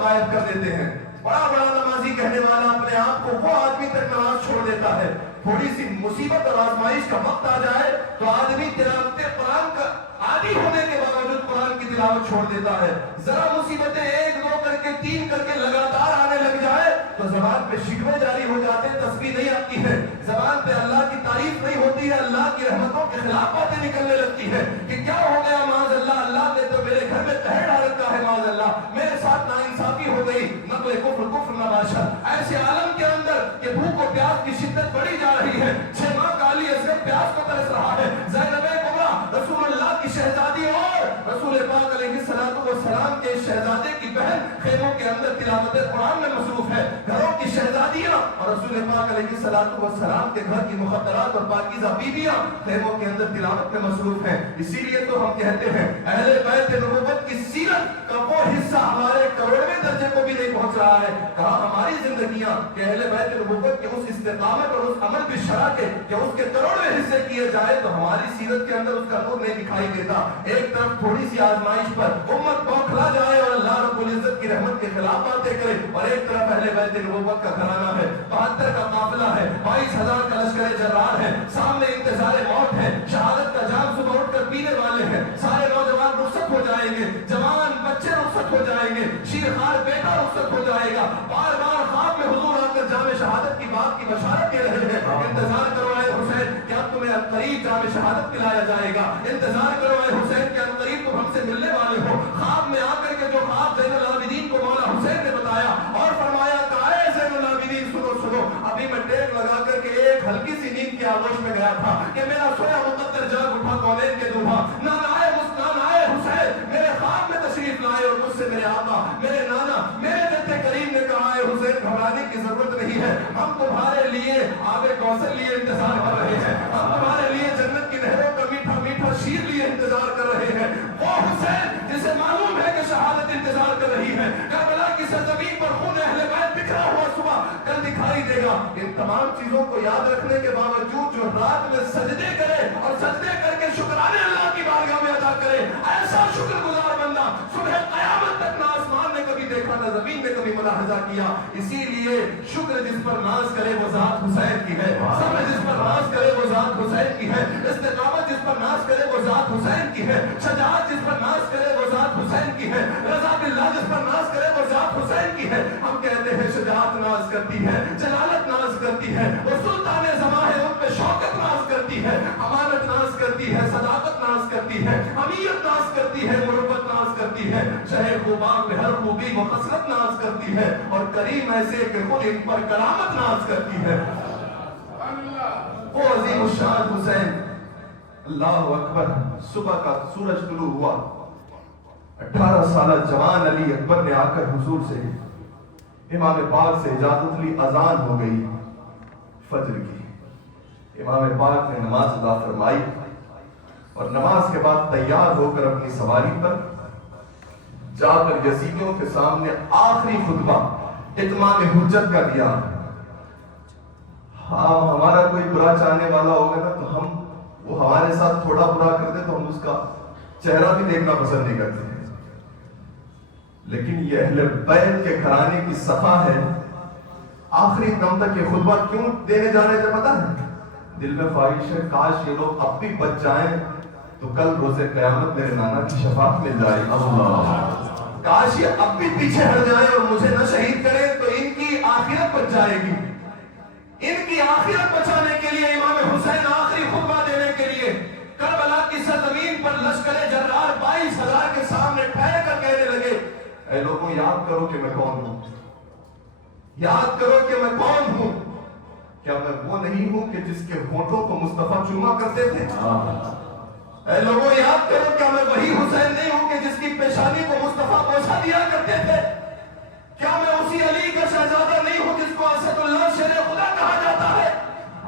قائم کر دیتے ہیں۔ بڑا بڑا نمازی کہنے والا اپنے آپ کو وہ آدمی تک نماز چھوڑ دیتا ہے۔ تھوڑی سی مصیبت اور آزمائش کا وقت آ جائے تو آدمی تلاوت قرآن کا عادی ہونے کے باوجود قرآن کی تلاوت چھوڑ دیتا ہے۔ ذرا مصیبتیں 1 2 کر کے 3 کر کے لگاتار آنے لگ جائے تو زبان پہ شکوے جاری ہو جاتے ہیں، تسبیح نہیں آتی ہے، زبان پہ اللہ کی تعریف نہیں ہوتی ہے، اللہ کی رحمتوں کے خلاف باتیں نکلنے لگتی ہے کہ کیا ہو گیا معاذ اللہ، اللہ نے تو میرے گھر میں قہر ڈال رکھا ہے، معاذ اللہ میرے ساتھ ناانصافی ہو گئی، نہ کوئی کفر نہ بادشاہ۔ ایسے عالم کے اندر کہ بھوک و پیاس کی شدت بڑھی جا رہی ہے، 6 ماہ کا علی اصغر پیاس کو ترس رہا ہے، زینب کبریٰ رسول اللہ کی شہزادی اور رسول پاک علیہ السلام کے شہزادے کی بہن خیموں کے اندر تلاوت قرآن میں مصروف ہے، گھروں کی شہزادیاں اور رسول پاک علیہ السلام کے گھر کی مقدرات اور پاکیزہ بیویاں خیموں کے اندر تلاوت میں مصروف ہیں۔ اسی لیے تو ہم کہتے ہیں اہل بیت نبوت کی سیرت کا وہ حصہ ہمارے کروڑویں درجے کو بھی نہیں پہنچ رہا ہے۔ کہا ہماری زندگیاں کہ اہل بیت نبوت کے اس استقامت اور اس عمل بھی شرع کے کہ اس کے کروڑویں حصے کیے جائے تو ہماری سیرت کے اندر اس کا نور نہیں دکھائی دیتا۔ ایک طرف تھوڑی سی آزمائش پر امت بوکھلا جائے اور اللہ رب العزت کی رحمت کے خلاف باتیں کرے، اور ایک طرف اہل بیت نبوت کا گھرانہ ہے، 72 کا قافلہ ہے، 22,000 کا لشکر جرار ہے، سامنے انتظار موت ہے، شہادت کا جام صبح اٹھ کر پینے والے ہیں، سارے نوجوان رخصت ہو جائیں گے، جوان بچے رخصت ہو جائیں گے، شیرخوار بیٹا رخصت ہو جائے گا، بار بار خواب میں حضور آ کر جام شہادت کی بات کی بشارت دے رہے ہیں۔ انتظار کرو اے حسین کہ اب تمہیں قریب جام شہادت پلایا جائے گا، انتظار کرو اے حسین کہ اب قریب تم ہم سے ملنے والے ہو۔ خواب میں آ کر کے جو خواب زین العابدین کو مولا حسین نے بتایا اور فرمایا کہ اے زین العابدین سنو سنو، ابھی میں ٹیک لگا کر کے ایک ہلکی سی نیند کی آغوش میں گیا تھا کہ میرا سویا مقدر جاگ اٹھا کونین کے دلہا، نانا آئے حسین میرے خواب میں تشریف لائے اور مجھ سے میرے آقا میرے نانا میرے جد کریم نے کہا ہے حسین گھبرانے کی ضرورت نہیں ہے، ہم تمہارے لیے آب کوثر لیے انتظار کر رہے ہیں، ہم تمہارے لیے جنت کی نہروں کا میٹھا میٹھا شیر لیے انتظار کر رہے ہیں۔ وہ حسین جسے معلوم ہے کہ شہادت انتظار کر رہی ہے، کربلا کی سرزمین پر خون اہل بیت بکھرا ہوا صبح کل دکھائی دے گا۔ ان تمام چیزوں کو یاد رکھنے کے باوجود جو رات میں سجدے کرے اور سجدے کر کے شکرانے اللہ کی بارگاہ میں ادا کرے، ایسا شکر گزار بندہ صبح قیامت تک نہ آسمان نے کبھی دیکھا نہ زمین نے کبھی ملاحظہ کیا۔ اسی لیے شکر جس پر ناز کرے وہ ذات حسین کی ہے، صبر جس پر ناز کرے وہ ذات حسین کی ہے، استقامت جس پر ناز کرے وہ ذات حسین کی ہے، شجاعت جس پر ناز کرے وہ ذات حسین کی ہے، رضا باللہ جس پر ناز کرے وہ ذات حسین کی ہے۔ ہم کہتے ہیں شجاعت ناز کرتی ہے، جلالت ناز کرتی ہے، وہ سلطان زماں ہے ان پہ شوکت ناز کرتی ہے، امانت ناز کرتی ہے، صداقت ناز کرتی ہے، امیت ناز کرتی ہے، مروت ناز کرتی ہے، شہر خوبان میں ہر خوبی و خصلت ناز کرتی ہے، اور کریم ایسے کہ خود ان پر کرامت ناز کرتی ہے۔ وہ عظیم الشان حسین، اللہ اکبر، صبح کا سورج طلوع ہوا، 18 سالہ جوان علی اکبر نے آ کر حضور سے امام پاک سے اجازت لی، اذان ہو گئی فجر کی۔ امام پاک نے نماز ادا فرمائی اور نماز کے بعد تیار ہو کر اپنی سواری پر جا کر یزیدیوں کے سامنے آخری خطبہ اتمام حجت کا دیا۔ ہاں ہمارا کوئی برا چاہنے والا ہوگا نا تو ہم وہ ہمارے ساتھ تھوڑا برا کرتے تو ہم اس کا چہرہ بھی دیکھنا پسند نہیں کرتے، لیکن یہ اہل بیت کے گھرانے کی صفا ہے۔ آخری دم تک یہ خطبہ کیوں دینے جا رہے تھے پتہ ہے؟ دل میں خواہش ہے کاش یہ لوگ اب بھی بچ جائیں تو کل روز قیامت میرے نانا کی شفاعت مل جائے۔ اللہ کاش یہ اب بھی پیچھے ہٹ جائیں اور مجھے نہ شہید کریں تو ان کی آخرت بچ جائے گی۔ ان کی آخرت بچانے کے لیے امام حسین آخری خطبہ دینے کے لیے کربلا کی سرزمین پر لشکر جرار 22,000 کے سامنے ٹھہر کر کہنے لگے، اے لوگوں یاد کرو کہ میں کون ہوں، یاد کرو کہ میں کون ہوں۔ کیا میں وہ نہیں ہوں کہ جس کے ہونٹوں کو مصطفیٰ چوما کرتے تھے؟ اے لوگوں یاد کرو کیا میں وہی حسین نہیں ہوں کہ جس کی پیشانی کو مصطفیٰ بوسہ دیا کرتے تھے؟ کیا میں اسی علی کا شہزادہ نہیں ہوں جس کو اسد اللہ شیر خدا کہا جاتا ہے؟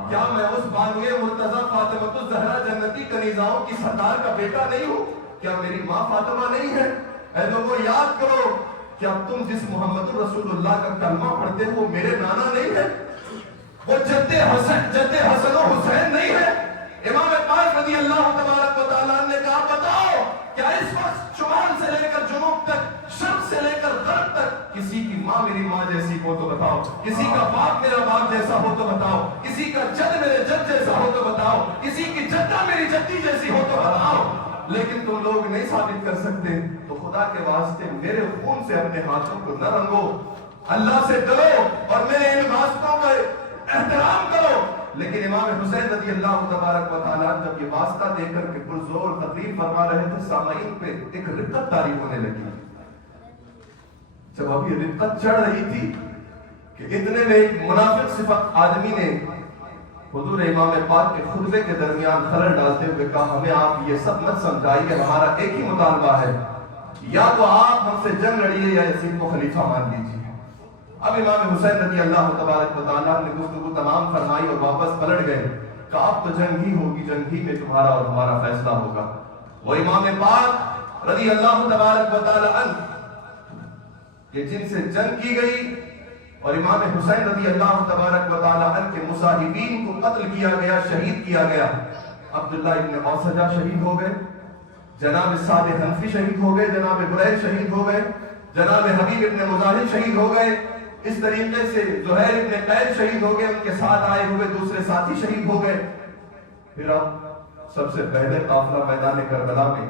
کیا میں اس بانوئے مرتضیٰ فاطمہ الزہرا جنتی کنیزاؤں کی سردار کا بیٹا نہیں ہوں؟ کیا میری ماں فاطمہ نہیں ہے؟ اے لوگوں یاد کرو کیا تم جس محمد رسول اللہ کا کلمہ پڑھتے ہو وہ میرے نانا نہیں ہے؟ وہ جد حسن و حسین نہیں ہے؟ امام پاک رضی اللہ تبارک و تعالیٰ نے کہا بتاؤ کیا اس وقت شمال سے لے کر جنوب تک، شرق سے لے کر غرب تک کسی کی ماں میری ماں جیسی ہو تو بتاؤ، کسی کا باپ میرا باپ جیسا ہو تو بتاؤ، کسی کا جد میرے جد جیسا ہو تو بتاؤ، کسی کی جدہ میری جدی جیسی ہو تو بتاؤ۔ لیکن تم لوگ نہیں ثابت کر سکتے تو خدا کے واسطے میرے خون سے اپنے ہاتھوں کو نہ رنگو، اللہ سے ڈرو اور میرے ان واسطوں کا احترام کرو۔ لیکن امام حسین رضی اللہ تبارک و تعالیٰ جب یہ واسطہ دے کر کے پرزور تقریر فرما رہے تھے سامعین پہ ایک رقت طاری ہونے لگی۔ جب اب یہ رقت چڑھ رہی تھی کہ اتنے میں ایک منافق صفت آدمی نے حضور امام پاک کے خطبے کے درمیان خلل ڈالتے ہوئے کہا ہمیں آپ یہ سب مت سمجھائیے، ہمارا ایک ہی مطالبہ ہے یا تو آپ ہم سے جنگ لڑیے یا یزید کو خلیفہ مان لیجیے۔ اب امام حسین رضی اللہ تبارک و تعالیٰ نے گفتگو تمام فرمائی اور واپس پلٹ گئے، کہ اب تو جنگ ہی ہوگی، جنگ ہی میں تمہارا اور ہمارا فیصلہ ہوگا۔ وہ امام پاک رضی اللہ تبارک و تعالیٰ عنہ کہ جن سے جنگ کی گئی اور امام حسین رضی اللہ تبارک و تعالیٰ عنہ کے مصاحبین کو قتل کیا گیا، شہید کیا گیا۔ عبداللہ ابن اوسجہ شہید ہو گئے، جناب سعد حنفی شہید ہو گئے، جناب برید شہید ہو گئے، جناب حبیب ابن مظاہر شہید ہو گئے، اس طریقے سے زہیر ابن قید شہید ہو گئے، ان کے ساتھ آئے ہوئے دوسرے ساتھی شہید ہو گئے۔ پھر اب سب سے پہلے قافلہ میدان کربلا میں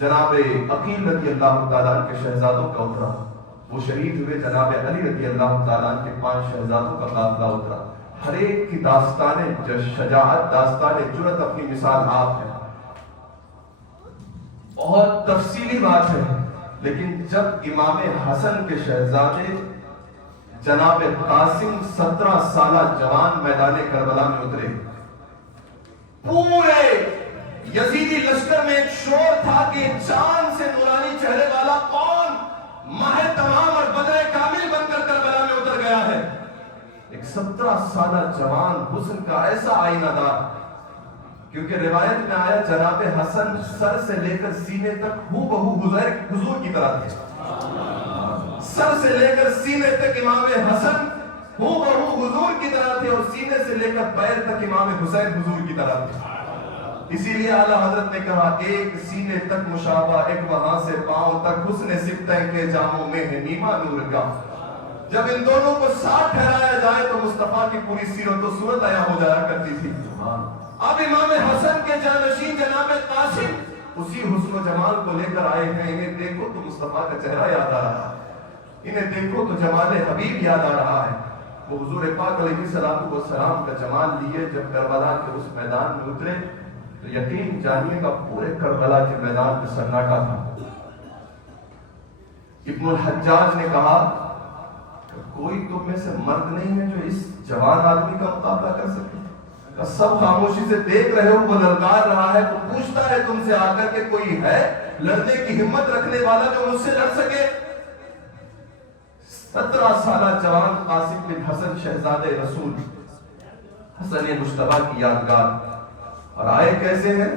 جناب عقیل رضی اللہ تعالیٰ عنہ کے شہزادوں کا اترا، وہ شہید ہوئے۔ جناب علی رضی اللہ تعالیٰ عنہ کے 5 شہزادوں کا قافلہ اترا۔ ہر ایک کی داستان شجاعت، داستان جرأت اپنی مثال آپ ہے، بہت تفصیلی بات ہے۔ لیکن جب امام حسن کے شہزادے جناب قاسم 17 سالہ جوان میدان کربلا میں اترے، پورے یزیدی لشکر میں ایک شور تھا کہ چاند سے نورانی چہرے والا کون ماہ تمام اور بدر کامل بن کر کربلا میں اتر گیا ہے۔ ایک 17 سالہ جوان حسن کا ایسا آئینہ دار، کیونکہ روایت میں آیا جناب حسن سر سے لے کر سینے تک ہو بہو حضور کی طرح تھے، سر سے لے کر سینے تک امام حسن ہو بہو حضور کی طرح تھے، اور سینے سے لے کر پیر تک امام حسین حضور کی طرح تھے۔ اسی لیے اعلیٰ حضرت نے کہا ایک سینے تک مشابہ، ایک وہاں سے پاؤں تک حسن سبتین کے جاموں میں ہے نیما نور کا۔ جب ان دونوں کو ساتھ ٹھہرایا جائے تو مصطفیٰ کی پوری سیرت و صورت عیاں ہو جایا کرتی تھی۔ اب امام حسن کے جانشین جناب قاسم اسی حسن و جمال کو لے کر آئے ہیں۔ انہیں دیکھو تو مصطفیٰ کا چہرہ یاد آ رہا ہے، انہیں دیکھو تو جمال حبیب یاد آ رہا ہے۔ وہ حضور پاک علیہ السلام کا جمال لیے جب کربلا کے اس میدان میں اترے تو یقین جانیے گا پورے کربلا کے میدان میں سناٹا تھا۔ ابن الحجاج نے کہا کوئی تم میں سے مرد نہیں ہے جو اس جوان آدمی کا مقابلہ کر سکے؟ سب خاموشی سے دیکھ رہے ہو، وہ للکار رہا ہے، وہ پوچھتا ہے تم سے آ کر کہ کوئی ہے لڑنے کی ہمت رکھنے والا جو مجھ سے لڑ سکے؟ 17 سالہ جوان قاسم بن حسن شہزادے رسول، حسن مجتبیٰ کی یادگار، اور آئے کیسے ہیں؟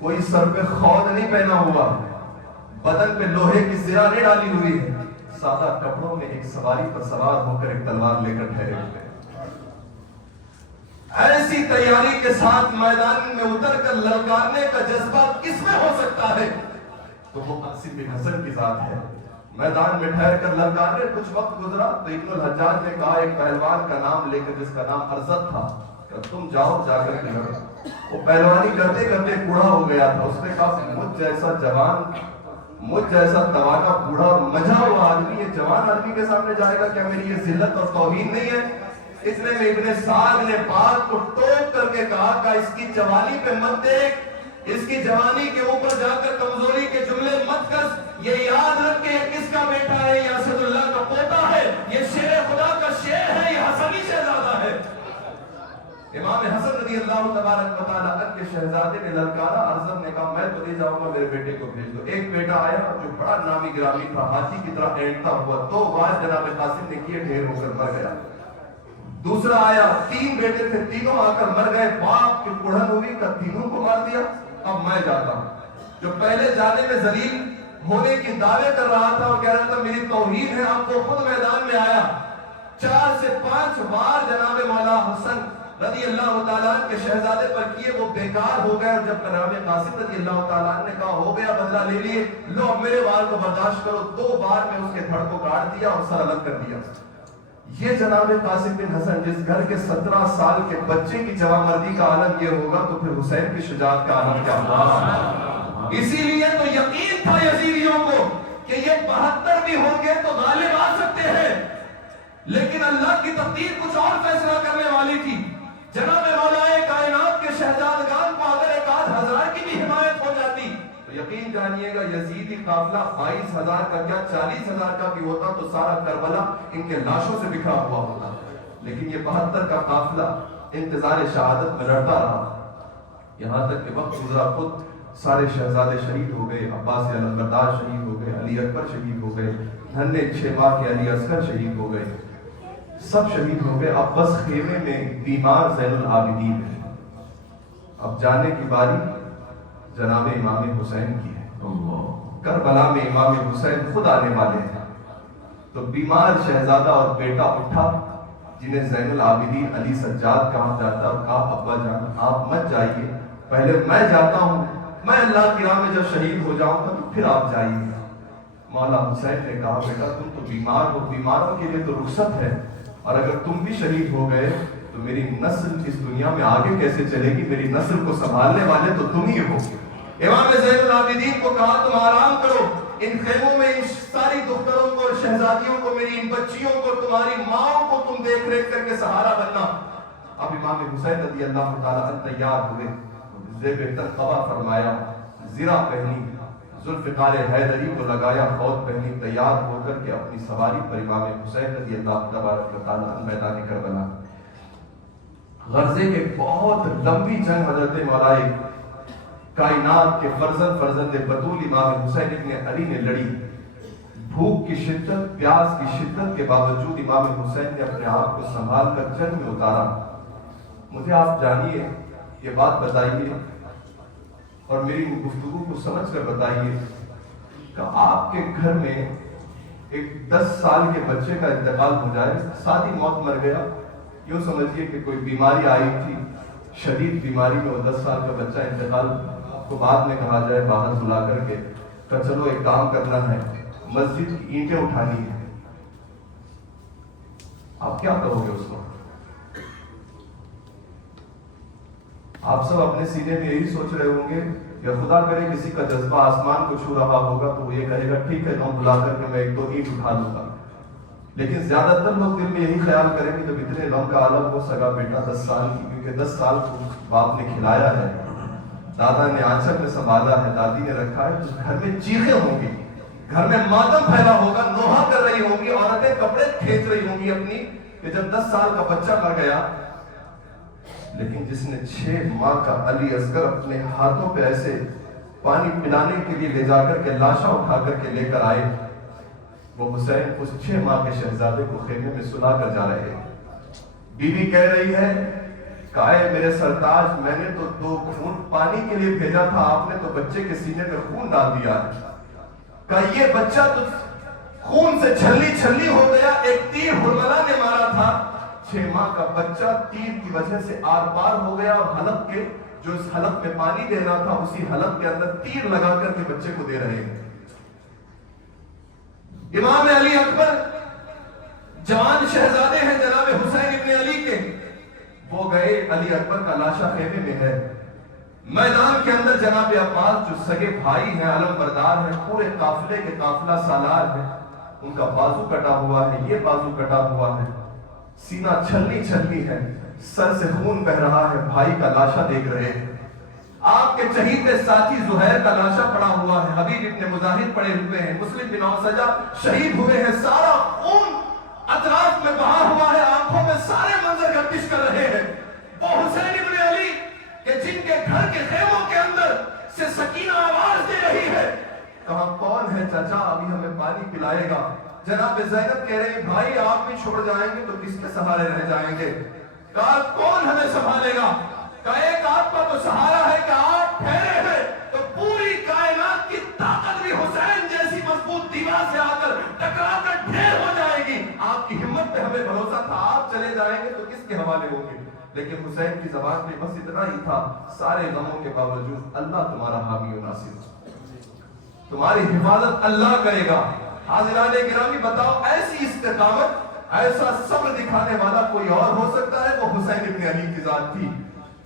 کوئی سر پہ خود نہیں پہنا ہوا، بدن پہ لوہے کی زرہ نہیں ڈالی ہوئی ہے، سادہ کپڑوں میں ایک سواری پر سوار ہو کر ایک تلوار لے کر ٹھہرے ہوئے۔ ایسی تیاری کے ساتھ میدان میں اتر کر للکارنے کا جذبہ کس میں ہو سکتا ہے؟ تو وہ قاسم بن حسن کی ذات ہے۔ میدان میں ٹھہر کر للکارنے کچھ وقت گزرا تو ابن الحجاج نے کہا ایک پہلوان کا نام لے کر جس کا نام ارزد تھا کہ تم جاؤ جا کر کے لڑو۔ وہ پہلوانی کرتے کرتے بوڑھا ہو گیا تھا۔ اس نے کہا مجھ جیسا جوان، مجھ جیسا توانا بوڑھا مجھا ہوا آدمی یہ جوان آدمی کے سامنے جائے گا، کیا میری یہ ذلت اور توہین نہیں ہے؟ اتنے میں ابن سعد نے پاک کو ٹوک کر کے کہا کہ اس کی جوانی پہ مت دیکھ، اس کی جوانی کے اوپر جا کر کمزوری کے جملے مت کس، یہ یاد رکھ کے کس کا بیٹا ہے، یہ اسد اللہ کا پوتا ہے، یہ شیر خدا کا شیر ہے، یہ حسنی شہزادہ ہے۔ امام حسن رضی اللہ تبارک و تعالیٰ عنہ کے شہزادے نے للکارا، ارزم نے کہا میں تو نہیں جاؤں گا، میرے بیٹے کو بھیج دو۔ ایک بیٹا آیا جو بڑا نامی گرامی تھا، ہاتھی کی طرح اینٹتا ہوا، 2 بار جناب قاسم نے کیے، ڈھیر ہو کر مر گیا۔ دوسرا آیا، 3 بیٹے تھے، تینوں آ کر مر گئے، باپ کی کڑھن ہوئی کہ تینوں کو مار دیا، اب میں جاتا ہوں۔ جو پہلے جانے میں ذلیل ہونے کی دعوے کر رہا تھا اور کہہ رہا تھا میری توہین ہے، اب وہ خود میدان میں آیا۔ 4 سے 5 بار جناب مولا حسن رضی اللہ تعالیٰ کے شہزادے پر کیے، وہ بیکار ہو گئے، اور جب جناب قاسم رضی اللہ تعالیٰ نے کہا ہو گیا بدلہ لے لیے، لو میرے وار کو برداشت کرو، 2 بار میں اس کے دھڑ کو کاٹ دیا اور سر الگ کر دیا۔ یہ جناب قاسم بن حسن جس گھر کے 17 سال کے بچے کی جوانمردی کا عالم یہ ہوگا تو پھر حسین کی شجاعت کا عالم کیا ہوگا؟ اسی لیے تو یقین تھا یزیدیوں کو کہ یہ 72 بھی ہوں گے تو غالب آ سکتے ہیں، لیکن اللہ کی تقدیر کچھ اور فیصلہ کرنے والی تھی۔ جناب مولا کائنات کے شہزادگان کو اگر 1000 کی بھی حمایت ہو جاتی تو یقین جانیے گا یزیدی قافلہ 22,000 کا کیا 40,000 کا بھی ہوتا تو سارا کربلا ان کے لاشوں سے بکھرا ہوا ہوتا، لیکن یہ 72 کا قافلہ انتظار شہادت میں لڑتا رہا، یہاں تک کہ وقت گزرا، خود سارے شہزادے شہید ہو گئے، عباس علمبردار شہید ہو گئے، علی اکبر شہید ہو گئے، دھنے 6 ماہ کے علی اصغر شہید ہو گئے، سب شہید ہو گئے۔ اب بس خیمے میں بیمار زین العابدین ہے۔ اب جانے کی باری جناب امام حسین کی ہے۔ کربلا میں امام حسین خود آنے والے ہیں۔ تو بیمار شہزادہ اور بیٹا اٹھا، جنہیں زین العابدین علی سجاد کہا جاتا، اور کہا ابا جان آپ مت جائیے، پہلے میں جاتا ہوں، میں اللہ کی راہ میں جب شہید ہو جاؤں گا تو پھر آپ جائیے۔ مولا حسین نے کہا بیٹا تم تو بیمار ہو، بیماروں کے لیے تو رخصت ہے، اور اگر تم بھی شہید ہو گئے تو میری نسل اس دنیا میں آگے کیسے چلے گی؟ میری نسل کو سنبھالنے والے تو تم ہی ہو۔ امام زین العابدین کو کہا تم آرام کرو، ان خیموں میں ان ساری دختروں کو اور شہزادیوں کو، میری ان بچیوں کو، تمہاری ماں کو تم دیکھ ریکھ کر کے سہارا بننا۔ اب امام حسین رضی اللہ تعالیٰ عنہ تیار ہوئے، زیب تنقبہ فرمایا، زرہ پہنی، ذوالفقار حیدری کو لگایا، خود پہنی، تیار ہو کر کے اپنی سواری پر امام حسین رضی اللہ تعالیٰ عنہ میدان کربلا۔ غزے کے بہت لمبی جنگ حضرت مولا کائنات کے فرزند بطول امام حسین ابن علی نے لڑی۔ بھوک کی شدت، پیاس کی شدت کے باوجود امام حسین نے اپنے آپ کو سنبھال کر جنگ میں اتارا۔ مجھے آپ جانیے، یہ بات بتائیے اور میری گفتگو کو سمجھ کر بتائیے کہ آپ کے گھر میں ایک 10 سال کے بچے کا انتقال ہو جائے، سادی موت، مر گیا، یوں سمجھیے کہ کوئی بیماری آئی تھی، شدید بیماری میں وہ 10 سال کا بچہ انتقال، کو بعد میں کہا جائے باہر بلا کر کے کہ چلو ایک کام کرنا ہے، مسجد کی اینٹیں اٹھانی ہے، آپ کیا کہو گے اس کو؟ آپ سب اپنے سینے میں یہی سوچ رہے ہوں گے، یا خدا کرے کسی کا جذبہ آسمان کو چھو رہا ہوگا تو وہ یہ کہے گا ٹھیک ہے تم بلا کر کے میں 1-2 اینٹ اٹھا لوں گا۔ لیکن زیادہ تر لوگ دل میں یہی خیال کریں گے جب اتنے غم کا عالم ہو، سگا بیٹا 10 سال کی، کیونکہ 10 سال کو باپ نے کھلایا ہے، دادا نے آنچل میں سنبھالا ہے، دادی نے رکھا ہے، تو گھر میں چیخیں ہوں گی، گھر میں ماتم پھیلا ہوگا، نوحہ کر رہی ہوں گی، عورتیں کپڑے کھینچ رہی ہوں گی اپنی، کہ جب 10 سال کا بچہ مر گیا۔ لیکن جس نے 6 ماہ کا علی اصغر اپنے ہاتھوں پہ ایسے پانی پلانے کے لیے لے جا کر کے لاشا اٹھا کر کے لے کر آئے، وہ حسین اس 6 ماہ کے شہزادے کو خیمے میں سلا کر جا رہے ہیں۔ بیوی کہہ رہی ہے کہ اے میرے سرتاج، میں نے تو 2 خون پانی کے لیے بھیجا تھا، آپ نے تو بچے کے سینے میں خون ڈال دیا ہے، کہ یہ بچہ تو خون سے چھلی چھلی ہو گیا، ایک تیر ہرملا نے مارا تھا، 6 ماہ کا بچہ تیر کی وجہ سے آر پار ہو گیا، اور حلق کے جو اس حلق میں پانی دینا تھا اسی حلق کے اندر تیر لگا کر کے بچے کو دے رہے ہیں۔ امام علی اکبر جوان شہزادے ہیں جناب حسین ابن علی کے، وہ گئے، علی اکبر کا لاشا خیمے میں ہے، میدان کے اندر جناب عباس جو سگے بھائی ہیں، علم بردار ہیں، پورے قافلے کے قافلہ سالار ہیں، ان کا بازو کٹا ہوا ہے، یہ بازو کٹا ہوا ہے، سینہ چھلنی چھلنی ہے، سر سے خون بہ رہا ہے، بھائی کا لاشا دیکھ رہے ہیں۔ آپ کے چہیتے ساتھی زہیر کا لاشا پڑا ہوا ہے، حبیب ابن مظاہر پڑے ہوئے ہیں، مسلم بن اوسجہ شہید ہوئے ہیں، سارا خون اطراف میں بہا ہوا ہے، آنکھوں میں سارے منظر گردش کر رہے ہیں۔ وہ حسین ابن علی کہ جن کے گھر کے خیموں کے اندر سے سکینہ آواز دے رہی ہے، کہاں کون ہے چچا ابھی ہمیں پانی پلائے گا؟ جناب زینب کہہ رہے ہیں بھائی آپ بھی چھوڑ جائیں گے تو کس کے سہارے رہ جائیں گے؟ کہا کون ہمیں سنبھالے گا؟ کہا ایک آپ کا تو سہارا ہے کہ آپ ٹھہرے ہیں تو پوری کائنات کی طاقت بھی حسین جیسی مضبوط دیوار سے آ کر ٹکرا کر ڈھیر ہو جائے گی، آپ کی ہمت پہ ہمیں بھروسہ تھا، آپ چلے جائیں گے تو کس کے حوالے ہوں گے؟ لیکن حسین کی زبان پہ بس اتنا ہی تھا، سارے غموں کے باوجود اللہ تمہارا حامی و ناصر، تمہاری حفاظت اللہ کرے گا۔ حاضران گرامی بتاؤ ایسی استقامت، ایسا صبر دکھانے والا کوئی اور ہو سکتا ہے؟ وہ حسین ابن علی کی ذات تھی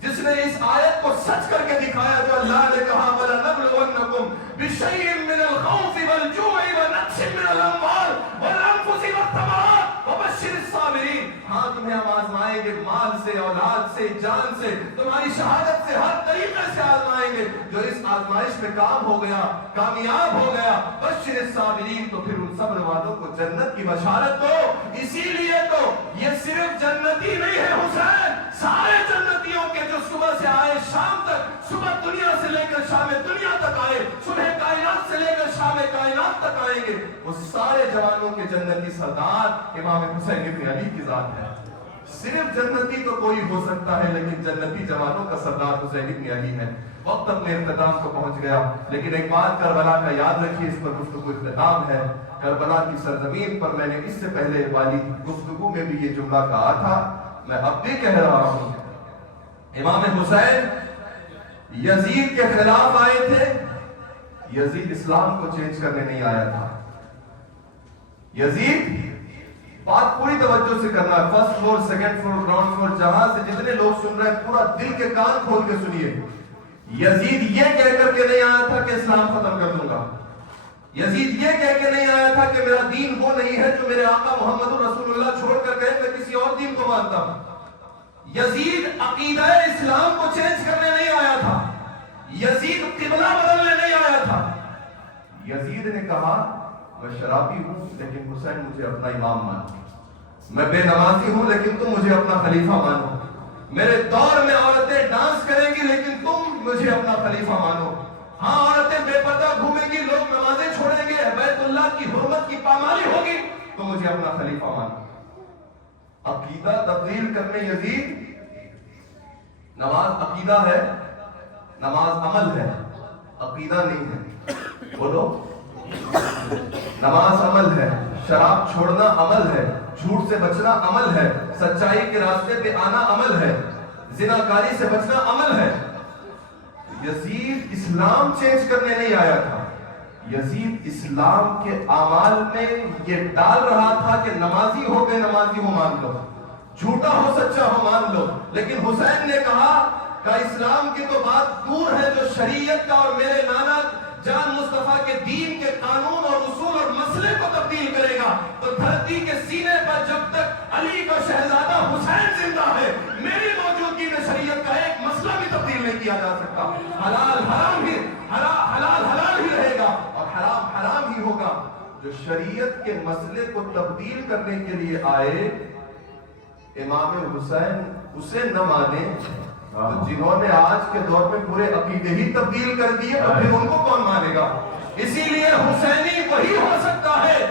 جس نے اس آیت کو سچ کر کے دکھایا جو اللہ نے کہا وَلَنَبْلُوَنَّكُمْ بِشَيْءٍ مِّنَ الْخَوْفِ وَالْجُوعِ وَنَقْصٍ مِّنَ الْأَمْوَالِ وَالْأَنفُسِ وَالثَّمَرَاتِ وَبَشِّرِ الصَّابِرِينَ۔ ہاں تمہیں ہم آزمائیں گے، مال سے، اولاد سے، جان سے، تمہاری شہادت سے، ہر طریقے سے آزمائیں گے، جو اس آزمائش میں کام ہو گیا، کامیاب ہو گیا، بشر الصابرین، تو پھر ان صبر والوں کو جنت کی بشارت دو۔ اسی لیے تو یہ صرف جنتی نہیں ہے حسین، سارے جنتیوں کے جو صبح سے آئے شام تک، صبح دنیا سے لے کر شام دنیا تک آئے، صبح کائنات سے لے کر شام کائنات تک آئیں گے، وہ سارے جوانوں کے جنتی سردار امام حسین ابن علی کی ذات ہے۔ صرف جنتی تو کوئی ہو سکتا ہے، لیکن جنتی جوانوں کا سردار حسین ابن علی ہے۔ وقت اپنے اختتام کو پہنچ گیا، لیکن ایک بات کربلا کا یاد رکھیے، اس پر گفتگو اختتام ہے۔ کربلا کی سرزمین پر میں نے اس سے پہلے والی گفتگو میں بھی یہ جملہ کہا تھا، میں اب بھی کہہ رہا ہوں، امام حسین یزید کے خلاف آئے تھے، یزید اسلام کو چینج کرنے نہیں آیا تھا۔ یزید، بات پوری توجہ سے کرنا ہے، first floor, second floor, ground floor, جہاں سے جتنے لوگ سن رہے ہیں پورا دل کے کان کھول کے سنیے۔ یزید یہ کہہ کر کے نہیں آیا تھا کہ اسلام ختم کر دوں گا، یزید یہ کہہ کے نہیں آیا تھا کہ میرا دین وہ نہیں ہے جو میرے آقا محمد رسول اللہ چھوڑ کر گئے، میں کسی اور دین کو مانتا ہوں۔ یزید عقیدہ اسلام کو چینج کرنے نہیں آیا تھا، یزید قبلہ بدلنے نہیں آیا تھا۔ یزید نے کہا میں شرابی ہوں لیکن حسین مجھے اپنا امام مانو، میں بے نمازی ہوں لیکن تم مجھے اپنا خلیفہ مانو، میرے دور میں عورتیں ڈانس کریں گی لیکن تم مجھے اپنا خلیفہ مانو، ہاں عورتیں بے پردہ گھومیں گی، لوگ نمازیں چھوڑیں گے، بیت اللہ کی حرمت کی پامالی ہوگی، تو مجھے اپنا خلیفہ مانو۔ عقیدہ تبدیل کرنے یزید، نماز عقیدہ ہے، نماز عمل ہے، عقیدہ نہیں ہے، بولو، نماز عمل ہے، شراب چھوڑنا عمل ہے، جھوٹ سے بچنا عمل ہے، سچائی کے راستے پہ آنا عمل ہے، زناکاری سے بچنا عمل ہے۔ یزید اسلام چینج کرنے نہیں آیا تھا، یزید اسلام کے اعمال میں یہ ڈال رہا تھا کہ نمازی ہو بے نمازی ہو مان لو، جھوٹا ہو سچا ہو مان لو، لیکن حسین نے کہا کہ اسلام کی تو بات دور ہے، جو شریعت کا اور میرے نانا جان مصطفیٰ کے دین کے قانون اور اصول اور مسئلے کو تبدیل کرے گا، تو دھرتی کے سینے پر جب تک علی کا شہزادہ حسین زندہ ہے، میری موجودگی میں شریعت کا ایک مسئلہ بھی تبدیل نہیں کیا جا سکتا۔ حلال حرام ہی، حلال حلال ہی رہے گا اور حرام حرام ہی ہوگا۔ جو شریعت کے مسئلے کو تبدیل کرنے کے لیے آئے، امام حسین اسے نہ مانے، تو جنہوں نے آج کے دور میں پورے عقیدے ہی تبدیل کر دیے، تو پھر ان کو کون مانے گا؟ اسی لیے حسینی وہی ہو سکتا ہے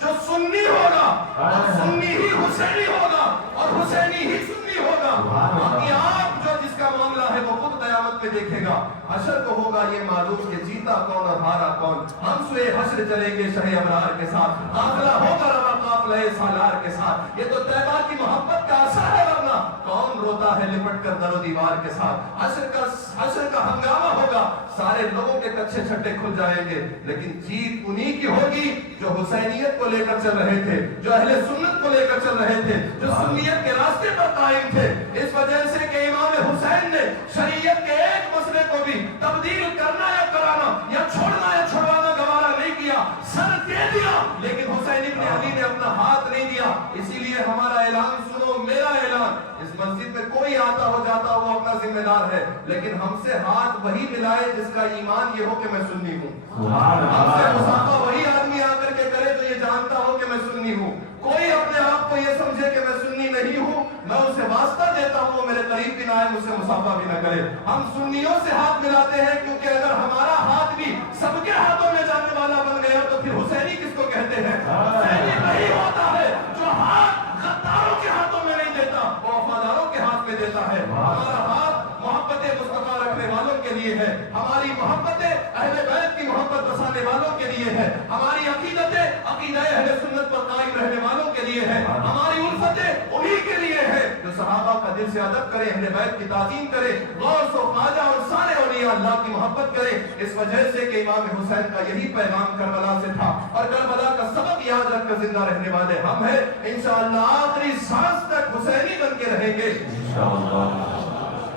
جو سنی ہوگا، اور سنی ہی حسینی ہوگا، اور حسینی ہی سنی ہوگا۔ باقی آپ جو جس کا معاملہ ہے وہ خود قیامت میں دیکھے گا، حشر کو ہوگا یہ معلوم کہ جیتا کون اور ہارا کون۔ ہم سوئے حشر چلیں گے شہ ابرار کے ساتھ، قافلہ ہوگا رواں قافلہ سالار کے ساتھ۔ یہ تو طیبہ کی محبت کا اثر ہے، ورنہ کون روتا ہے لپٹ کر در و دیوار کے ساتھ۔ حشر کا ہنگامہ ہوگا، سارے لوگوں کے کچھے چھٹے کھل جائیں گے، لیکن جیت انہی کی ہوگی جو حسینیت کو لے کر چل رہے تھے، جو اہل سنت کو لے کر چل رہے تھے، جو سنیت کے راستے پر قائم تھے۔ اس وجہ سے کہ امام حسین نے شریعت کے ایک مسئلے کو بھی تبدیل کرنا یا کرانا یا چھوڑنا یا چھڑوانا گوارا نہیں کیا، سر دے دیا، لیکن حسین ابن علی نے اپنا ہاتھ نہیں دیا۔ اسی لیے ہمارا اعلان سنو، میرا اعلان، اس مسجد میں کوئی آتا ہو جاتا وہ اپنا ذمہ دار ہے، لیکن ہم سے ہاتھ وہی ملائے جس کا ایمان یہ ہو کہ میں سنی ہوں، ہم سے مصافحہ وہی آدمی آ کر کے کرے جو یہ جانتا ہو کہ میں سنی ہوں۔ کوئی اپنے آپ کو یہ سمجھے کہ میں سنی نہیں ہوں، میں اسے واسطہ دیتا ہوں وہ میرے قریب بھی نہ آئے، مجھ سے مصافحہ بھی نہ کرے۔ ہم سنیوں سے ہاتھ ملاتے ہیں، کیونکہ اگر ہمارا ہاتھ بھی سب کے ہاتھوں میں جانے والا بن گیا تو پھر حسینی کس کو کہتے ہیں؟ حسینی وہی ہوتا ہے جو ہاتھ غداروں کے ہاتھوں میں نہیں دیتا، وہ وفاداروں کے ہاتھ میں دیتا ہے۔ ہمارا ہاتھ محبت مصطفیٰ رکھنے والوں کے لیے ہے، ہماری محبتیں اہل بیت کی محبت بسانے والوں کے لیے ہے، ہماری عقیدتیں عقیدہ اہل سنت پر قائم رہنے والوں کے لیے ہے، ہماری الفتیں انہی کے لیے ہے جو صحابہ کا دل سے ادب کرے، اہل بیت کی تعظیم کرے، غوث و خواجہ اور سارے اولیاء اللہ کی محبت کرے۔ اس وجہ سے کہ امام حسین کا یہی پیغام کربلا سے تھا، اور کربلا کا سبق یاد رکھ کر زندہ رہنے والے ہم ہیں، انشاءاللہ آخری سانس تک حسینی بن کے رہیں گے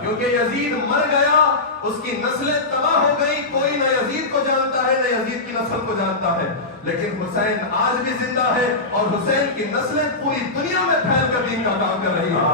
کیونکہ یزید مر گیا، اس کی نسلیں تباہ ہو گئی، کوئی نہ یزید کو جانتا ہے نہ یزید کی نسل کو جانتا ہے، لیکن حسین آج بھی زندہ ہے، اور حسین کی نسلیں پوری دنیا میں پھیل کر دین کا کام کر رہی ہیں۔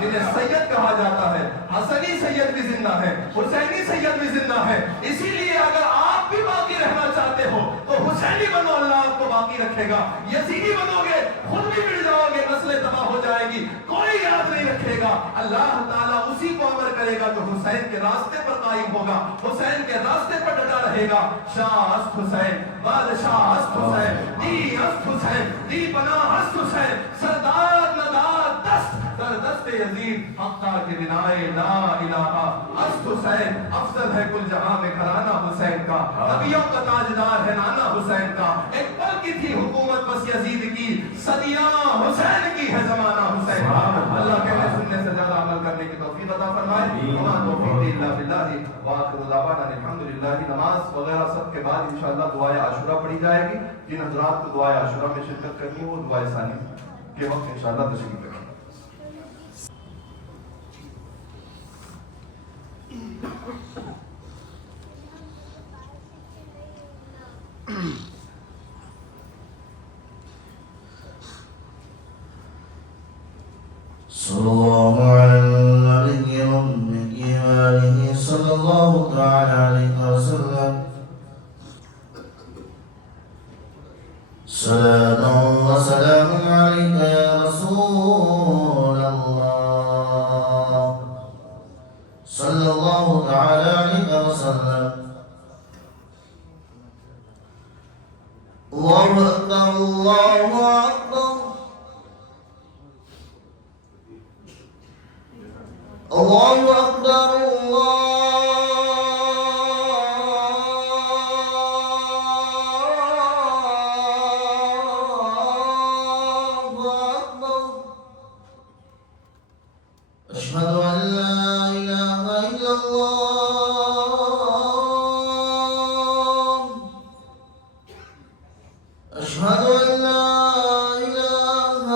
جنہیں سید کہا جاتا ہے، حسنی سید بھی زندہ ہے، حسینی سید بھی زندہ ہے۔ اسی لیے اگر آپ بھی باقی رہنا چاہتے ہو تو حسینی بنو، اللہ آپ کو باقی رکھے گا۔ یزیدی بنو گے خود بھی مٹ جاؤ گے، نسلیں تباہ ہو جائے گی۔ کوئی کوئی یاد نہیں رکھے گا، اللہ تعالیٰ اسی کو امر کرے گا جو حسین کے راستے پر قائم ہوگا، حسین کے راستے پر ڈٹا رہے گا۔ شاہ است حسین، بادشاہ است حسین، دی است حسین، دی بنا است حسین، سردار ندار دست در دست یزید، حقہ کے بنائے لا الہ است حسین، افضل ہے کل جہاں میں گھرانہ حسین کا، نبیوں کا تاجدار ہے نانا حسین کا، ایک پل کی تھی حکومت بس یزید کی، صدیاں حسین کی ہے زمانہ حسین کا۔ اللہ کہنے سننے سے زیادہ عمل کرنے کی توفیق عطا فرمائے، وما توفیق الا باللہ، وآخر دعوانا الحمدللہ۔ نماز وغیرہ سب کے بعد انشاءاللہ دعائے عاشورہ پڑھی جائے گی، جن حضرات کو دعائے عاشورہ میں شرکت کرنی ہے وہ دعائے ثانی کے وقت انشاءاللہ تشریف رکھیں۔ صلی اللہ علیہ وآلہ صلی اللہ تعالی علیہ وسلم صلاة و سلام علیک یا رسول اللہ صلی اللہ تعالی علیہ وسلم۔ اللہ اکبر اللہ اکبر اللہ اکبر اللہ اکبر، اشہد ان لا الہ الا اللہ، اشہد ان لا الہ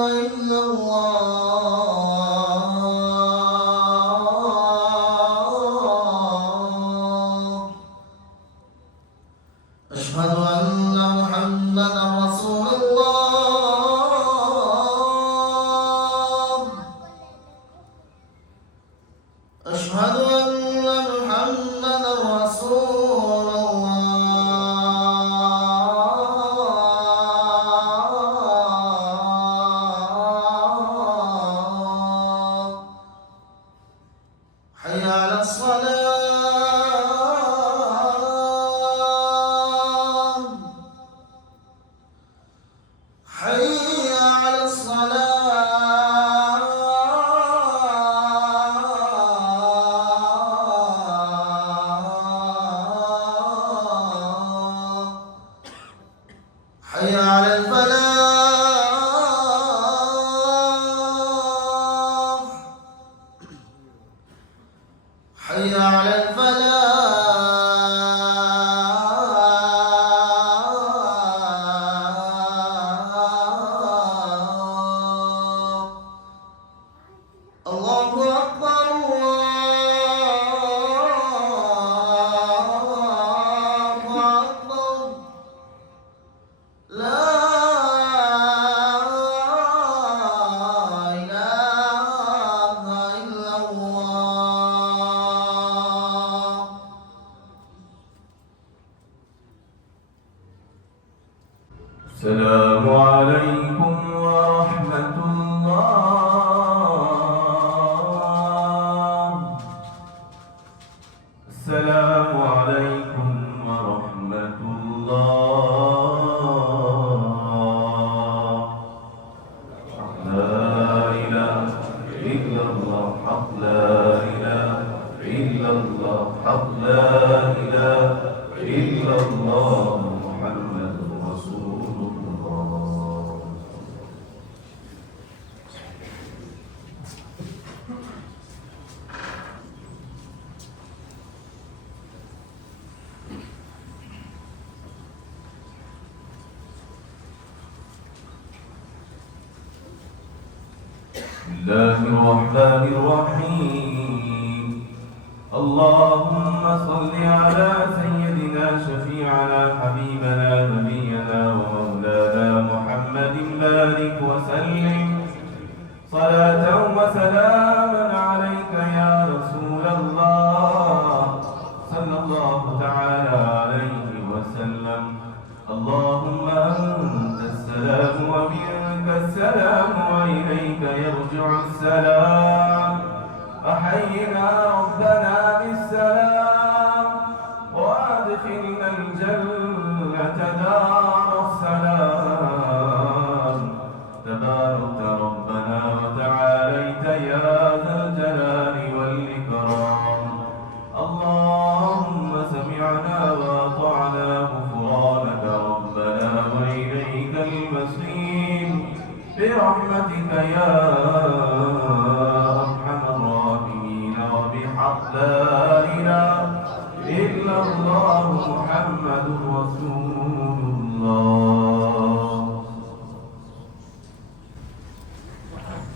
الا اللہ، أشهد أن محمدا رسول الله، أشهد أن محمدا رسول الله، حي على الصلاة، حي على الصلاة، حي على الفلاح، حي على الفلاح، الله أكبر الله أكبر، لا إله إلا الله۔ السلام عليكم ورحمة الله، السلام عليكم ورحمة الله، لا إله إلا الله، حق لا إله إلا الله، حق لا إله إلا الله، محمد رسول الله۔ بسم الله الرحمن الرحيم، اللهم صل على سيدنا شفيعنا حبيبنا نبينا ومولانا محمد بارك وسلم صلاة وسلاما عليك يا رسول الله صلى الله تعالى عليه وسلم، اللهم أنت السلام ومنك السلام وإليك يرجع السلام أحينا ربنا بالسلام وأدخلنا الجنة دار السلام تبارك ربنا وتعاليت يا ذا الجلال والإكرام اللهم سمعنا وأطعنا غفرانك ربنا وإليك المصير برحمتك يا أرحم الراحمين وبحق لا إله إلا الله محمد رسول الله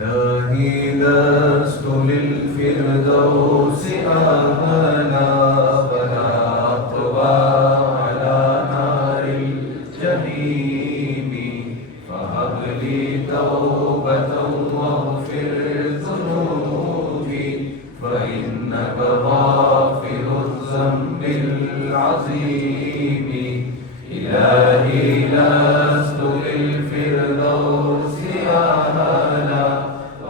إلهي لست للفردوس أهلا ولا أقوى على نار الجحيم فهب لي توبة واغفر ذنوبي فإنك غافر الذنب العظيم إلهي لست للفردوس أهلا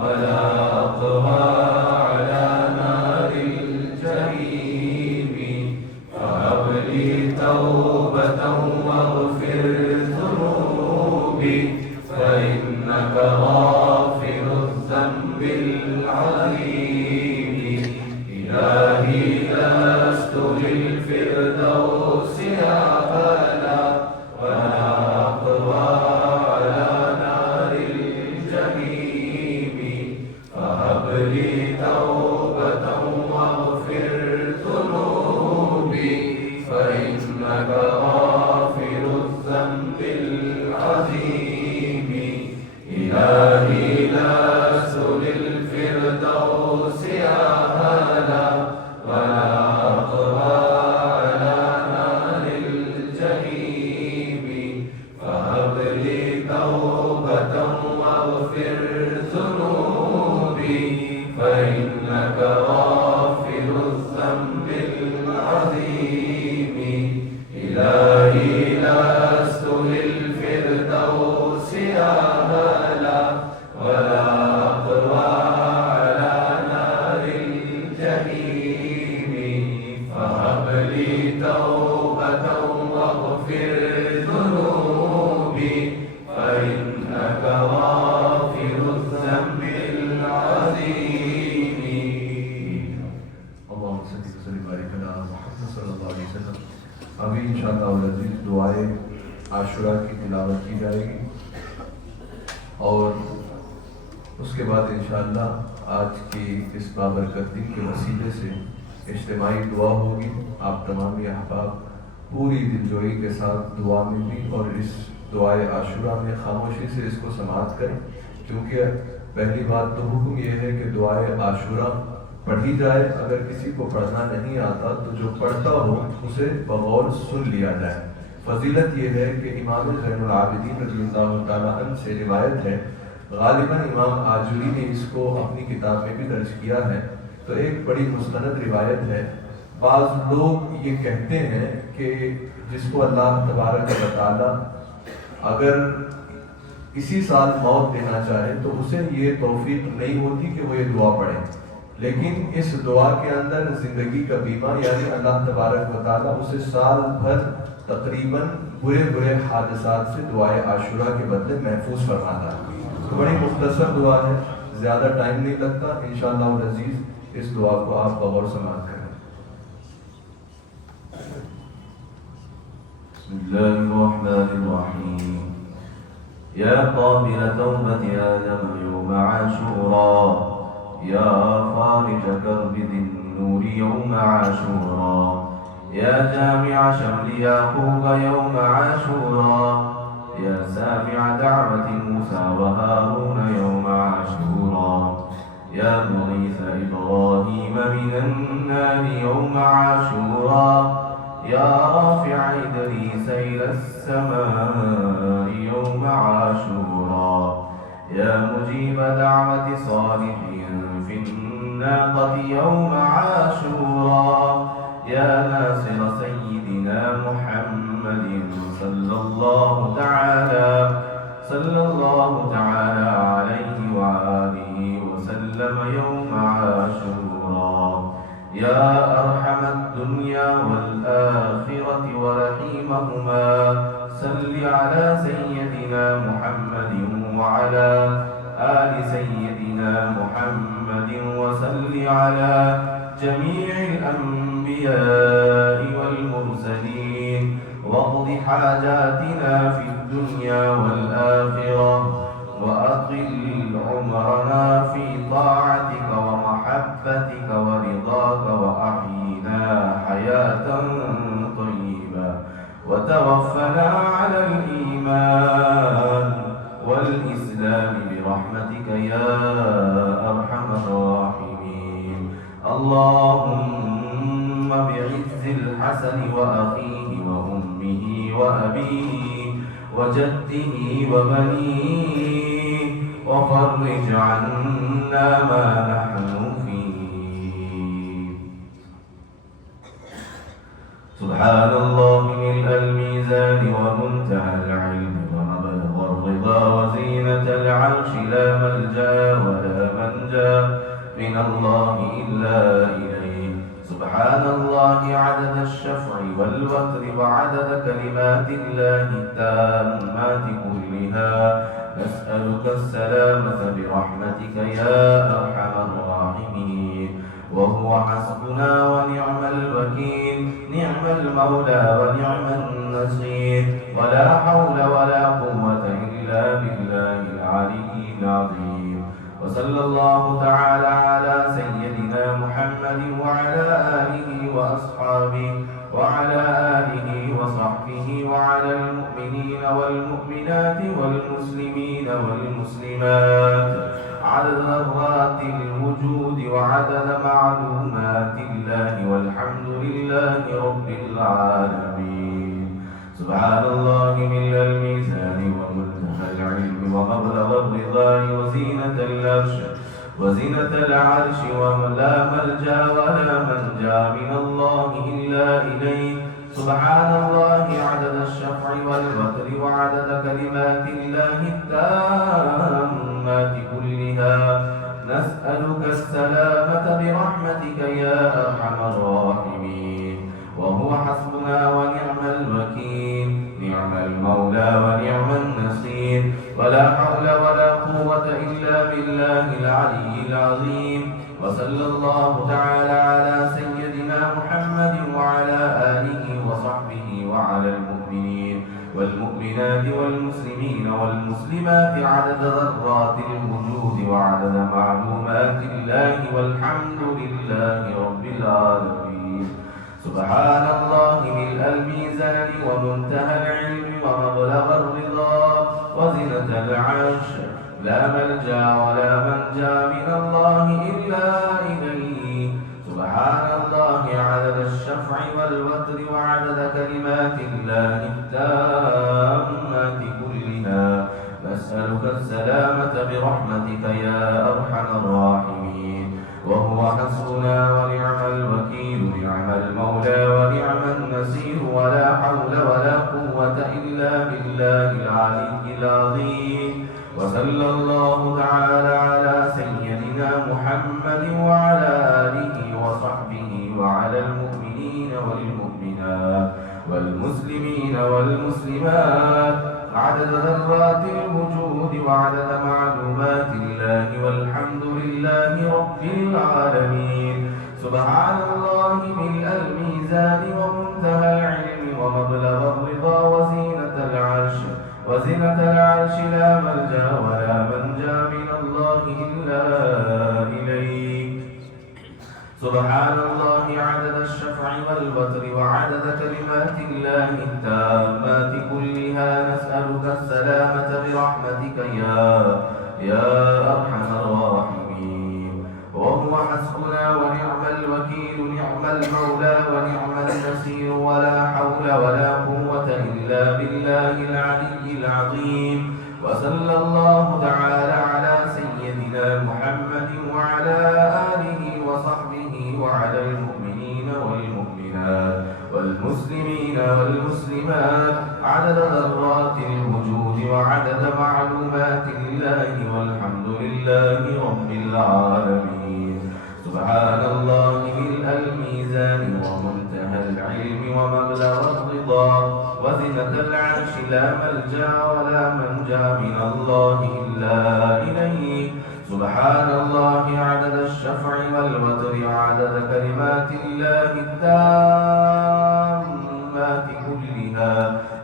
ولا أقوى على نار الجحيم فهب لي توبة واغفر ذنوبي فإنك غافر الذنب العظيم إلهي لست للفردوس أهلا ولا أقوى على نار الجحيم فهب لي توبة واغفر ذنوبي فإنك غافر الذنب العظيم إلهي لست للفردوس أهلا ولا أقوى على نار الجحيم فهب لي توبة واغفر ذنوبي فإنك غافر الذنب العظيم إلهي لست للفردوس أهلا ولا أقوى على نار الجحيم فهب لي توبة واغفر ذنوبي فإنك غافر الذنب العظيم اللهم صل وسلم وبارك على محمد صلی اللہ علیہ وسلم ابھی انشاءاللہ العزیز دعائے عاشورہ کی تلاوت کی جائے گی اور اس کے بعد انشاءاللہ آج کی اس بابرکت دن کے وسیلے سے اجتماعی دعا ہوگی آپ تمامی احباب پوری دلجوئی کے ساتھ دعا میں بھی اور اس دعائے عاشورہ میں خاموشی سے اس کو سماعت کریں کیونکہ پہلی بات تو حکم یہ ہے کہ دعائے عاشورہ پڑھی جائے اگر کسی کو پڑھنا نہیں آتا تو جو پڑھتا ہو اسے بغور سن لیا جائے فضیلت یہ ہے کہ امام زین العابدین رضی اللہ تعالیٰ عنہ سے روایت ہے غالباً امام آجوری نے اس کو اپنی کتاب میں بھی درج کیا ہے تو ایک بڑی مستند روایت ہے بعض لوگ یہ کہتے ہیں کہ جس کو اللہ تبارک و تعالیٰ اگر اسی سال موت دینا چاہے تو اسے یہ توفیق نہیں ہوتی کہ وہ یہ دعا پڑھے لیکن اس دعا کے اندر زندگی کا بیمہ یعنی اللہ تبارک و تعالیٰ اسے سال بھر تقریباً برے حادثات سے دعائے عاشورہ کے بدلے محفوظ فرماتا ہے تو بڑی مختصر دعا ہے زیادہ ٹائم نہیں لگتا انشاءاللہ العزیز اس دعا کو آپ بغور سماعت کریں بسم اللہ الرحمن الرحیم یا قابل توبة آدم یوم عاشورا یا خارج کرب ذی النور یوم عاشورا یا جامع شمل یعقوب یوم عاشورا یا سامع دعوة موسى وهارون يوم عاشورا يا مغيث إبراهيم من النار يوم عاشورا يا رافع إدريس إلى السماء يوم عاشورا يا مجيب دعوة صالح في الناقة يوم عاشورا يا ناصر سيدنا محمد صلى الله تعالى عليه وآله وسلم يوم عاشورا يا أرحم الدنيا والآخرة ورحيمهما صل على سيدنا محمد وعلى آل سيدنا محمد وصل على جميع الأنبياء والمرسلين واقض حاجاتنا في الدنيا والآخرة وأطل عمرنا في طاعتك ومحبتك ورضاك وأحينا حياة طيبة وتوفنا على الإيمان والإسلام برحمتك يا أرحم الراحمين اللهم بعز الحسن وأخيه وأمه وأبيه وجده وبنيه وفرج عنا ما نحن فيه سبحان الله ملء الميزان ومنتهى العلم ومبلغ الرضا وزينة العرش لا ملجأ ولا منجا من الله إلا إليه سبحان الله عدد الشفع والوتر وعدد كلمات الله التامات كلها نسألك السلامة برحمتك يا أرحم الراحمين وهو حسبنا ونعم الوكيل نعم المولى ونعم النصير ولا حول ولا قوة إلا بالله العلي العظيم وصلى الله تعالى على سيدنا محمد وعلى آله وأصحابه وعلى آله وصحبه وعلى المؤمنين والمؤمنات والمسلمين والمسلمات عدد ذرات الوجود وعدد معلومات الله والحمد لله رب العالمين سبحان الله ملء الميزان ومنتهى العلم ومبلغ الرضا وزينة العرش ولا ملجأ ولا منجا من الله إلا إليه سبحان الله عدد الشفع والوتر وعدد كلمات الله التامات كلها نسألك السلامة برحمتك يا أرحم الراحمين وهو حسبنا ونعم الوكيل نعم المولى ونعم النصير ولا حول ولا قوة إلا بالله العلي العظيم وصلى الله تعالى على سيدنا محمد وعلى آله وصحبه وعلى المؤمنين والمؤمنات والمسلمين والمسلمات عدد ذرات الوجود وعدد معلومات الله والحمد لله رب العالمين سبحان الله ملء الميزان ومنتهى العلم ومبلغ الرضا وزنة العرش لا ملجأ ولا منجا من الله إلا إليه سبحان الله عدد الشفع والوتر وعدد كلمات الله التامات كلها نسألك السلامة برحمتك يا أرحم الراحمين وهو حسبنا ونعم الوكيل نعم المولى ونعم النصير ولا حول ولا قوة إلا بالله العلي العظيم وصلى الله تعالى على سيدنا محمد وعلى آله وصحبه وعلى المؤمنين والمؤمنات والمسلمين والمسلمات عدد ذرات الوجود وعدد معلومات الله والحمد لله رب العالمين سبحان الله ملء الميزان ومنتهى العلم ومبلغ الرضا وزنة العرش لا ملجأ ولا منجا من الله إلا إليه سبحان الله عدد الشفع والوتر وعدد كلمات الله التامات كلها نسألك السلامة برحمتك يا أرحم الراحمين وهو حسبنا ونعم الوكيل نعم المولى ونعم النصير ولا حول ولا قوة إلا بالله العلي العظيم وصلى الله تعالى على لله والحمد لله رب العالمين. سبحان الله ملء الميزان ومنتهى العلم ومبلغ الرضا وزنة العرش لا ملجأ ولا منجا من الله إلا إليه. سبحان الله عدد الشفع والوتر وعدد كلمات الله التامات كلها.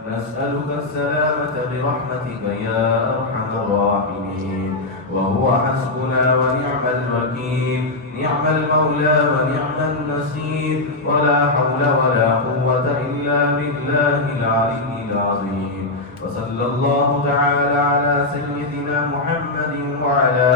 نسألك السلامة برحمتك يا أرحم الراحمين. وهو حسبنا ونعم الوكيل. نعم المولى ونعم النصير. ولا حول ولا قوة إلا بالله العلي العظيم. وصلى الله تعالى على سيدنا محمد وعلى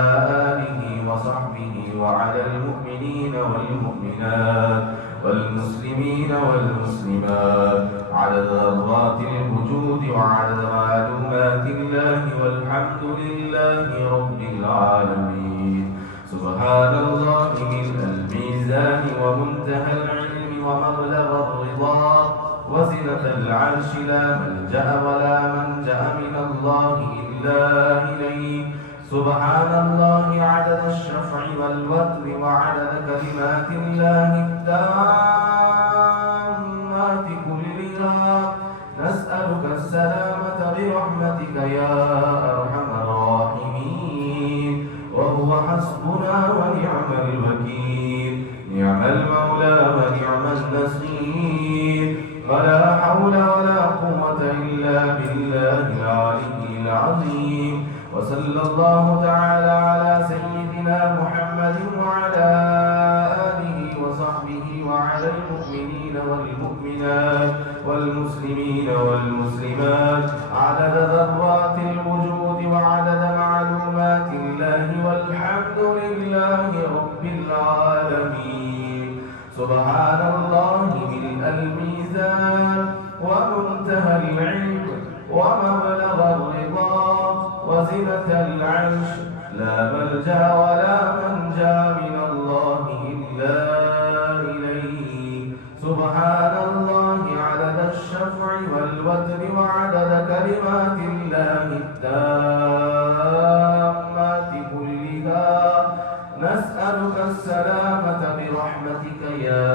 آله وصحبه وعلى المؤمنين والمؤمنات والمسلمين والمسلمات عدد ذرات الوجود وعدد معلومات الله والحمد لله رب العالمين. سبحان الله ملء الميزان ومنتهى العلم ومبلغ الرضا وزنة العرش لا ملجأ ولا منجأ من الله إلا إليه. سبحان الله عدد الشفع والوتر وعدد كلمات الله التامات كلها. نسألك السلامة برحمتك يا أرحم الراحمين. وهو حسبنا ونعم الوكيل. نعم المولى ونعم النصير. ولا حول ولا قوة إلا بالله العلي العظيم. وصلى الله تعالى على سيدنا محمد وعلى آله وصحبه وعلى المؤمنين والمؤمنات والمسلمين والمسلمات عدد ذرات الوجود وعدد معلومات الله والحمد لله رب العالمين. سبحان الله ملء الميزان ومنتهى العلم ومبلغ الرضا وزنة العرش لا ملجأ ولا منجا من الله إلا إليه. سبحان الله عدد الشفع والوتر وعدد كلمات الله التامات كلها. نسألك السلامة برحمتك يا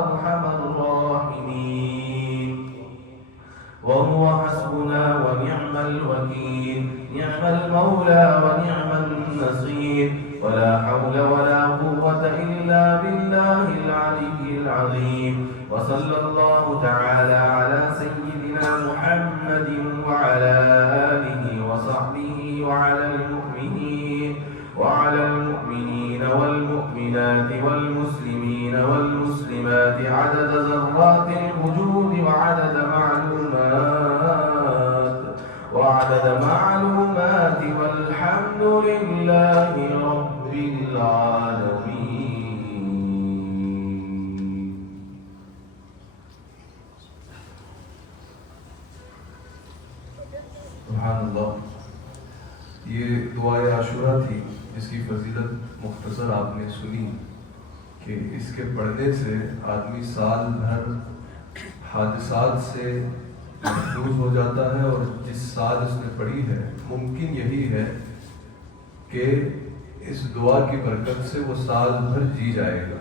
أرحم الراحمين. وهو حسبنا ونعم الوكيل. نعم المولى ونعم النصير. ولا حول ولا قوة إلا بالله العلي العظيم. وصلى الله تعالى على سيدنا محمد وعلى آله وصحبه وعلى المؤمنين والمؤمنات والمسلمين والمسلمات عدد ذرات الوجود وعدد معلومات والحمد لله رب العالمين. سبحان اللہ. یہ دعائے عاشورہ تھی جس کی فضیلت مختصر آپ نے سنی کہ اس کے پڑھنے سے آدمی سال بھر حادثات سے محفوظ ہو جاتا ہے، اور جس سال اس نے پڑھی ہے ممکن یہی ہے کہ اس دعا کی برکت سے وہ سال بھر جی جائے گا.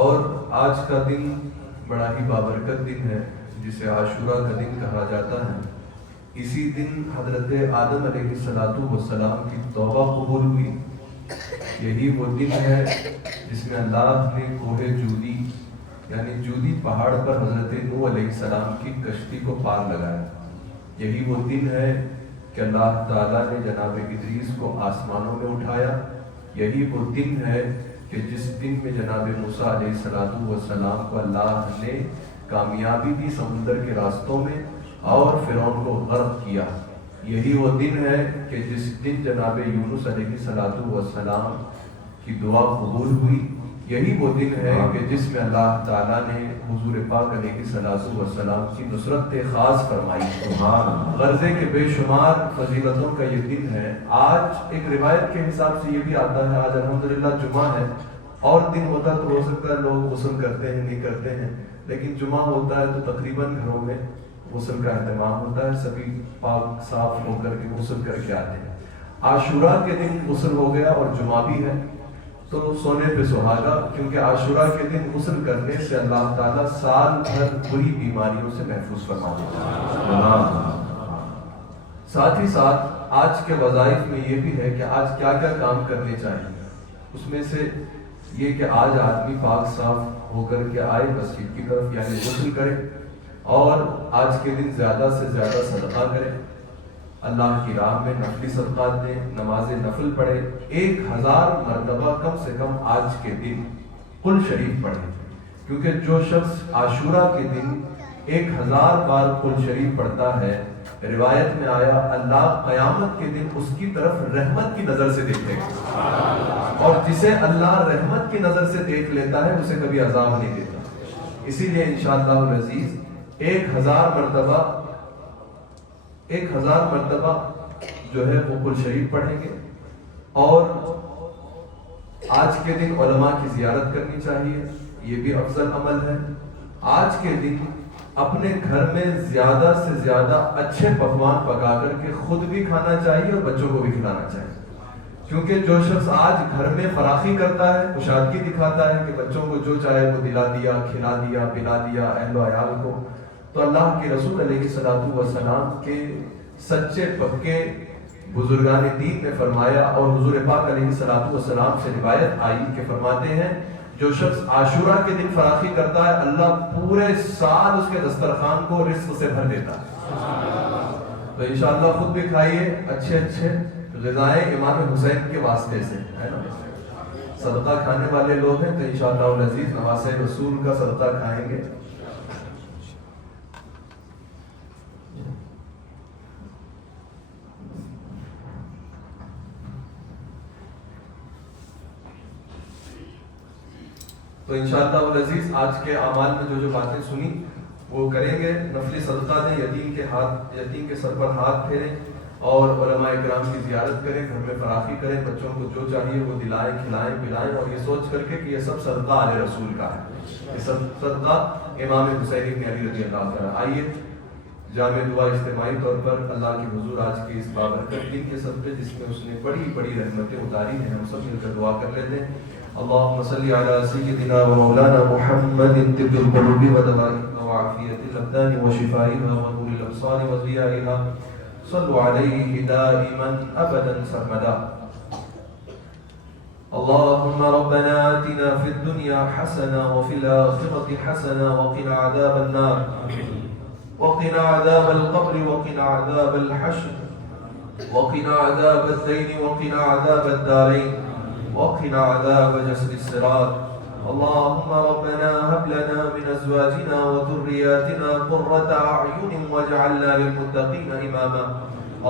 اور آج کا دن بڑا ہی بابرکت دن ہے جسے عاشورہ کا دن کہا جاتا ہے. اسی دن حضرت آدم علیہ السلام کی توبہ قبول ہوئی. یہی وہ دن ہے جس میں اللہ نے کوہ جودی یعنی جودی پہاڑ پر حضرت نوح علیہ السلام کی کشتی کو پار لگایا. یہی وہ دن ہے کہ اللہ تعالیٰ نے جناب ادریس کو آسمانوں میں اٹھایا. یہی وہ دن ہے کہ جس دن میں جناب موسیٰ علیہ السلام کو اللہ نے کامیابی دی سمندر کے راستوں میں اور فرعون کو غرق کیا. یہی وہ دن ہے کہ جس دن جناب یونس علیہ السلام کی دعا قبول ہوئی. یہی وہ دن ہے کہ جس میں اللہ تعالیٰ نے حضور پاک علیہ السلام کی نصرت خاص فرمائی. غرضے کے بے شمار فضیلتوں کا یہ دن ہے. آج ایک روایت کے حساب سے یہ بھی آتا ہے آج الحمدللہ جمعہ ہے. اور دن ہوتا تو ہو سکتا ہے لوگ غسل کرتے ہیں نہیں کرتے ہیں، لیکن جمعہ ہوتا ہے تو تقریباً گھروں میں غسل کا اہتمام ہوتا ہے، سبھی پاک صاف ہو کر کے غسل کر کے آتے ہیں۔ عاشوراء کے دن غسل ہو گیا اور جمعہ بھی ہے تو سونے پہ سہاگا، کیونکہ عاشوراء کے دن غسل کرنے سے اللہ تعالیٰ سال بھر بری بیماریوں سے محفوظ فرما دیتا ہے۔ ساتھ ہی ساتھ آج کے وظائف میں یہ بھی ہے کہ آج کیا کیا کام کرنے چاہیے، اس میں سے یہ کہ آج آدمی پاک صاف ہو کر کے آئے مسجد کی طرف، یعنی غسل کرے، اور آج کے دن زیادہ سے زیادہ صدقہ کرے، اللہ کی راہ میں نفلی صدقات دیں، نماز نفل پڑھے، 1000 مرتبہ کم سے کم آج کے دن قل شریف پڑھے، کیونکہ جو شخص عاشوراء کے دن 1000 بار قل شریف پڑھتا ہے، روایت میں آیا اللہ قیامت کے دن اس کی طرف رحمت کی نظر سے دیکھے گا، اور جسے اللہ رحمت کی نظر سے دیکھ لیتا ہے اسے کبھی عذاب نہیں دیتا۔ اسی لیے انشاءاللہ العزیز 1000 مرتبہ جو ہے وہ قل شریف پڑھیں گے، اور آج کے دن علماء کی زیارت کرنی چاہیے، یہ بھی افضل عمل ہے۔ آج کے دن اپنے گھر میں زیادہ سے زیادہ اچھے پکوان پکا کر کے خود بھی کھانا چاہیے اور بچوں کو بھی کھلانا چاہیے، کیونکہ جو شخص آج گھر میں فراخی کرتا ہے، کشادگی دکھاتا ہے کہ بچوں کو جو چاہے وہ دلا دیا، کھلا دیا، پلا دیا اہل و عیال کو، تو اللہ کے رسول علیہ الصلوۃ والسلام کے سچے پکے بزرگان دین نے فرمایا، اور حضور پاک علیہ الصلوۃ والسلام سے روایت آئی کہ فرماتے ہیں جو شخص عاشوراء کے دن فراخی کرتا ہے اللہ پورے سال اس کے دسترخوان کو رزق سے بھر دیتا ہے۔ تو انشاءاللہ خود بھی کھائیے اچھے غذائیں امام حسین کے واسطے سے، ہے نا، صدقہ کھانے والے لوگ ہیں تو انشاءاللہ العزیز نواسہ رسول کا صدقہ کھائیں گے۔ تو انشاءاللہ العزیز آج کے اعمال میں جو باتیں سنی وہ کریں گے، نفلی صدقہ دیں، یتیم کے سر پر ہاتھ پھیریں، اور علماء اکرام کی زیارت کریں، گھر میں فراخی کریں، بچوں کو جو چاہیے وہ دلائیں، کھلائیں، پلائیں، اور یہ سوچ کر کے کہ یہ سب صدقہ آل رسول کا ہے، یہ سب صدقہ امام حسین بن علی رضی اللہ تعالیٰ۔ آئیے جامع دعا اجتماعی طور پر اللہ کے حضور آج کی اس بابرکت دن کے صدقے جس میں اس نے بڑی بڑی رحمتیں اتاری ہیں، ہم سب مل کر دعا کر لیتے ہیں۔ اللهم صل على سيدنا ومولانا محمد طب القلوب ودوائها وعافية الأبدان وشفائها ونور الأبصار وضيائها، صلوا عليه دائما أبدا سرمدا۔ اللهم ربنا آتنا في الدنيا حسنة وفي الآخرة حسنة وقنا عذاب النار، وقنا عذاب القبر، وقنا عذاب الحشر، وقنا عذاب الدين، وقنا عذاب الدارين، وقنا عذاب جسد الصراط۔ اللهم ربنا هب لنا من أزواجنا وذرياتنا قرة أعين واجعلنا للمتقين إماما۔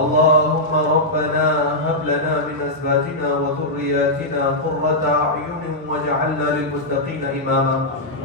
اللهم ربنا هب لنا من أزواجنا وذرياتنا قرة أعين واجعلنا للمتقين إماما۔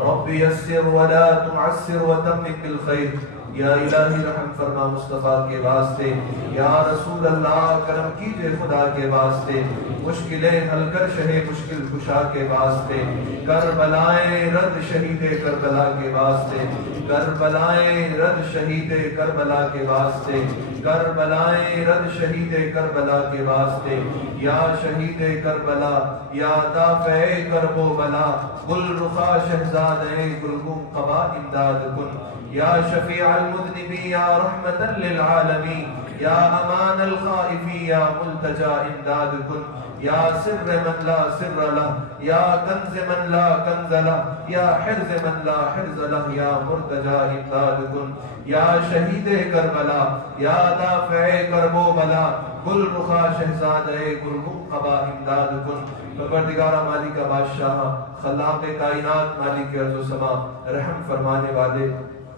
رب يسر ولا تعسر وتمم بالخير۔ یا الہی رحم فرما مصطفیٰ کے واسطے، یا رسول اللہ کرم کیجئے خدا کے واسطے، مشکلیں حل کر شہ مشکل کشا کے واسطے، کربلائیں رد شہید کربلا کے واسطے، کربلائیں رد شہید کربلا کے واسطے، کربلائیں رد شہید کربلا کے واسطے، یا شہید کربلا، یا دافع کرب و بلا، گل رخا شہزاد گلگم قبا امداد کن، یا شفیع المذنبین، یا رحمتا للعالمین، یا امان الخائفین، یا ملتجا امداد کن، یا سر من لا سر لہ، یا کنز من لا کنز لہ، یا حرز من لا حرز لہ، یا مرتجا امداد کن، یا شہید کربلا، یا دافع کرب و بلا، گل رخا شہزاد گلگم قبا امداد کن۔ پروردگارہ مالک بادشاہ، خلاق کائنات، مالک ارض و سما، رحم فرمانے والے،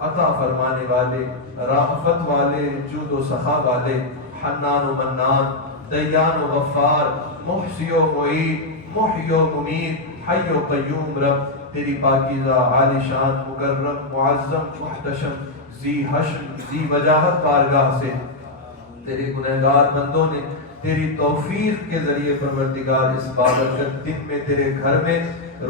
عطا فرمانے والے، رافت والے، جود و سخا والے، حنان و منان، دیان و غفار، محسی و معید، محی و ممید، حی و قیوم رب، تیری پاکیزہ عالی شان مکرم معظم محتشم ذی حشم ذی وجاہت بارگاہ سے تیرے گنہگار بندوں نے تیری توفیق کے ذریعے پروردگار اس بابرکت دن میں تیرے گھر میں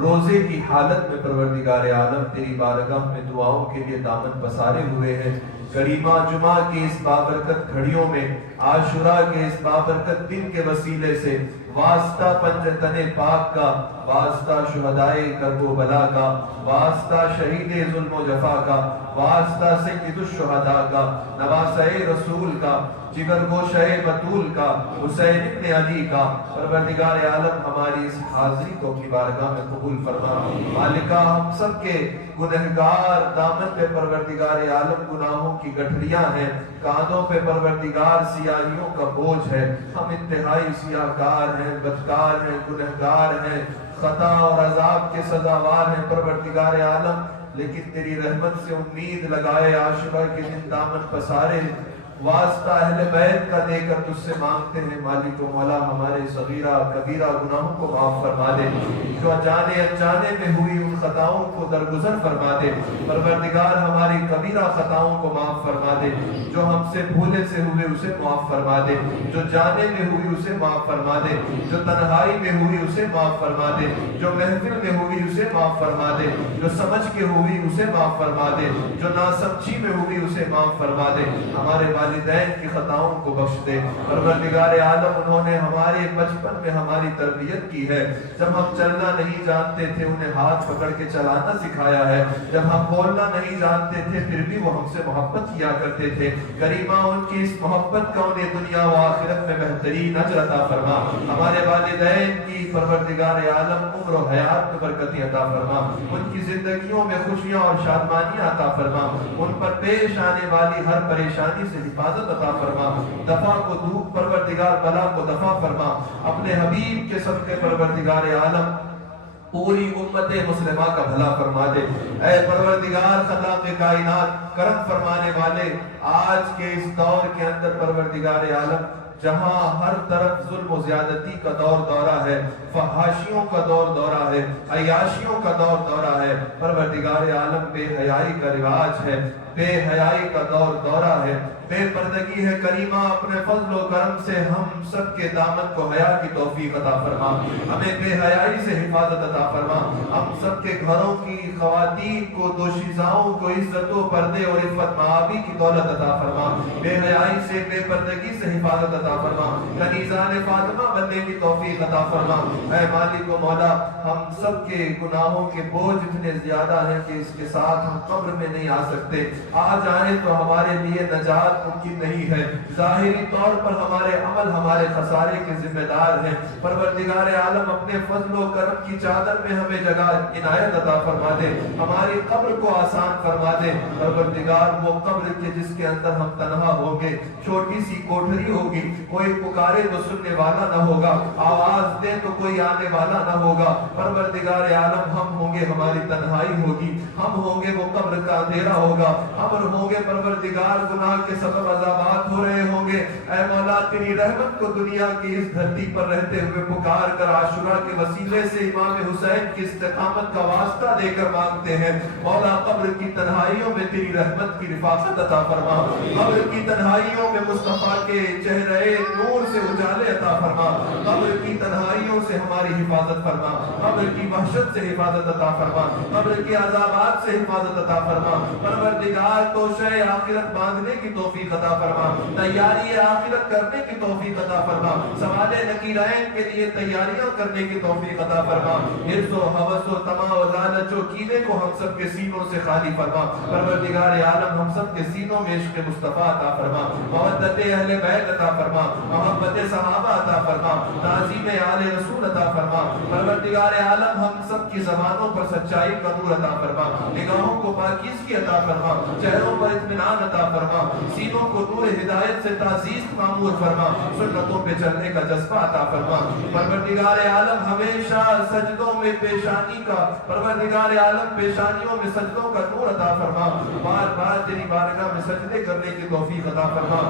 روزے کی حالت میں پروردگار عالم تیری بارگاہ میں دعاؤں کے لیے دامن پسارے ہوئے ہیں۔ کریمہ جمعہ کی اس بابرکت گھڑیوں میں، عاشورہ کے اس بابرکت دن کے وسیلے سے واسطہ پنجتن پاک کا، واسطہ شہدائے کرب و بلا کا، واسطہ شہید ظلم و جفا کا، واسطہ سید الشہداء کا، نواسہ رسول کا، جگر گوشہ بطول کا، حسین ابن علی کا، پروردگار عالم ہماری اس حاضری کو کی بارگاہ میں قبول فرما۔ مالکہ ہم سب کے گنہگار دامن پہ پروردگار عالم گناہوں کی گٹھڑیاں ہیں، کانوں پہ پروردگار سیاہیوں کا بوجھ ہے، ہم انتہائی سیاہکار ہیں، بدکار ہیں، گنہگار ہیں، خطا اور عذاب کے سزاوار ہیں پروردگار عالم، لیکن تیری رحمت سے امید لگائے عاشورہ کے دن دامن پسارے، واسطہ اہل بیت کا دے کر تجھ سے مانگتے ہیں مالک و مولا ہمارے صغیرہ کبیرہ گناہوں کو معاف فرما دے، جو جانے انجانے میں ہوئی ان خطاؤں کو درگزر فرما دے، پروردگار ہماری کبیرہ خطاؤں کو معاف فرما دے، جو ہم سے بھولے سے ہوئے اسے معاف فرما دے، جو جانے میں ہوئی اسے معاف فرما دے، جو تنہائی میں ہوئی اسے معاف فرما دے، جو محفل میں ہوئی اسے معاف فرما دے، جو سمجھ کے ہوئی اسے معاف فرما دے، جو ناسمجھی میں ہوئی اسے معاف فرما دے، ہمارے والدین کی خطاؤں کو بخش دے، پروردگار عالم انہوں نے ہمارے بچپن میں ہماری تربیت کی ہے، جب ہم چلنا نہیں جانتے تھے انہیں ہاتھ پکڑ کے چلانا سکھایا ہے، جب ہم بولنا نہیں جانتے تھے پھر بھی وہ ہم سے محبت کیا کرتے تھے، کریمہ ان کی اس محبت کا انہیں دنیا و آخرت میں بہترین اجر عطا فرما، ہمارے والدین کی پروردگار عالم عمر و حیات میں برکتی عطا فرما، ان کی زندگیوں میں خوشیاں اور شادمانیاں عطا فرما، ان پر پیش آنے والی ہر پریشانی سے حفاظت عطا فرما، دفع کو دور پروردگار بلا کو دفع فرما، اپنے حبیب کے صدقے پروردگار عالم پوری امت مسلمہ کا بھلا فرما دے، اے پروردگار خلاق کائنات کرم فرمانے والے، آج کے اس دور کے اندر پروردگار عالم جہاں ہر طرف ظلم و زیادتی کا دور دورہ ہے، فحاشیوں کا دور دورہ ہے، عیاشیوں کا دور دورہ ہے، پروردگار عالم بے حیائی کا رواج ہے، بے حیائی کا دور دورہ ہے، بے پردگی ہے، کریمہ اپنے فضل و کرم سے ہم سب کے دامن کو حیا کی توفیق عطا فرما، ہمیں بے حیائی سے حفاظت عطا فرما، ہم سب کے گھروں کی خواتین کو دوشیزاؤں کو عزت و پردے اور عفت معابی کی دولت عطا فرما، بے حیائی سے بے پردگی سے حفاظت عطا فرما، کنیزان فاطمہ بننے کی توفیق عطا فرما، اے مالک و مولا ہم سب کے گناہوں کے بوجھ اتنے زیادہ ہیں کہ اس کے ساتھ ہم قبر میں نہیں آ سکتے، آ جائیں تو ہمارے لیے نجات ممکن نہیں ہے، ظاہری طور پر ہمارے عمل ہمارے خسارے کے ذمہ دار ہیں، پروردگار عالم اپنے فضل و کرم کی چادر میں ہمیں جگہ عنایت عطا فرما دے، ہماری قبر کو آسان فرما دے، پروردگار وہ قبر کے جس کے اندر ہم تنہا ہوں گے، چھوٹی سی کوٹھری ہوگی، کوئی پکارے تو سننے والا نہ ہوگا، آواز دے تو کوئی آنے والا نہ ہوگا، پروردگار عالم ہم ہوں گے، ہماری تنہائی ہوگی، ہم ہوں گے، وہ قبر کا اندھیرا ہوگا، ہم ہوں گے پروردگار گناہ کے سبب عذابات ہو رہے ہوں گے، اے مولا تیری رحمت کو دنیا کی اس دھرتی پر رہتے ہوئے پکار کر عاشورہ کے وسیلے سے امام حسین کی استقامت کا واسطہ دے کر مانگتے ہیں، مولا قبر کی تنہائیوں میں تیری رحمت کی رفاقت عطا فرما، قبر کی تنہائیوں میں مصطفیٰ کے چہرے نور سے اجالے عطا فرما، قبر کی تنہائیوں سے ہماری حفاظت فرما، قبر کی وحشت سے حفاظت عطا فرما، قبر کے عذابات سے حفاظت عطا فرما، پروردگار توشہ آخرت باندھنے کی توفیق عطا فرما، تیاری آخرت کرنے کی توفیق عطا فرما، سوال نکیرین کے لیے تیاریاں کرنے کی توفیق عطا فرما، حرص و ہوس و طمع و لالچ و کینے کو ہم سب کے سینوں سے خالی فرما، پروردگار عالم ہم سب کے سینوں میں عشق مصطفیٰ عطا فرما، محبت اہل بیت عطا فرما، محبت صحابہ عطا فرما، تعظیم آل رسول عطا فرما، پروردگار عالم ہم سب کی زبانوں پر سچائی کا نور عطا فرما، نگاہوں کو پاکیزگی عطا فرما، چہروں پر اطمینان عطا فرما، سینوں کو نور ہدایت سے تعزیز معمور فرما، سنتوں پہ چلنے کا جذبہ عطا فرما، پروردگار عالم ہمیشہ سجدوں میں پیشانی کا، پروردگار عالم پیشانیوں میں سجدوں کا نور عطا فرما، بار بار تیری بارگاہ میں سجدے کرنے کی توفیق عطا فرما،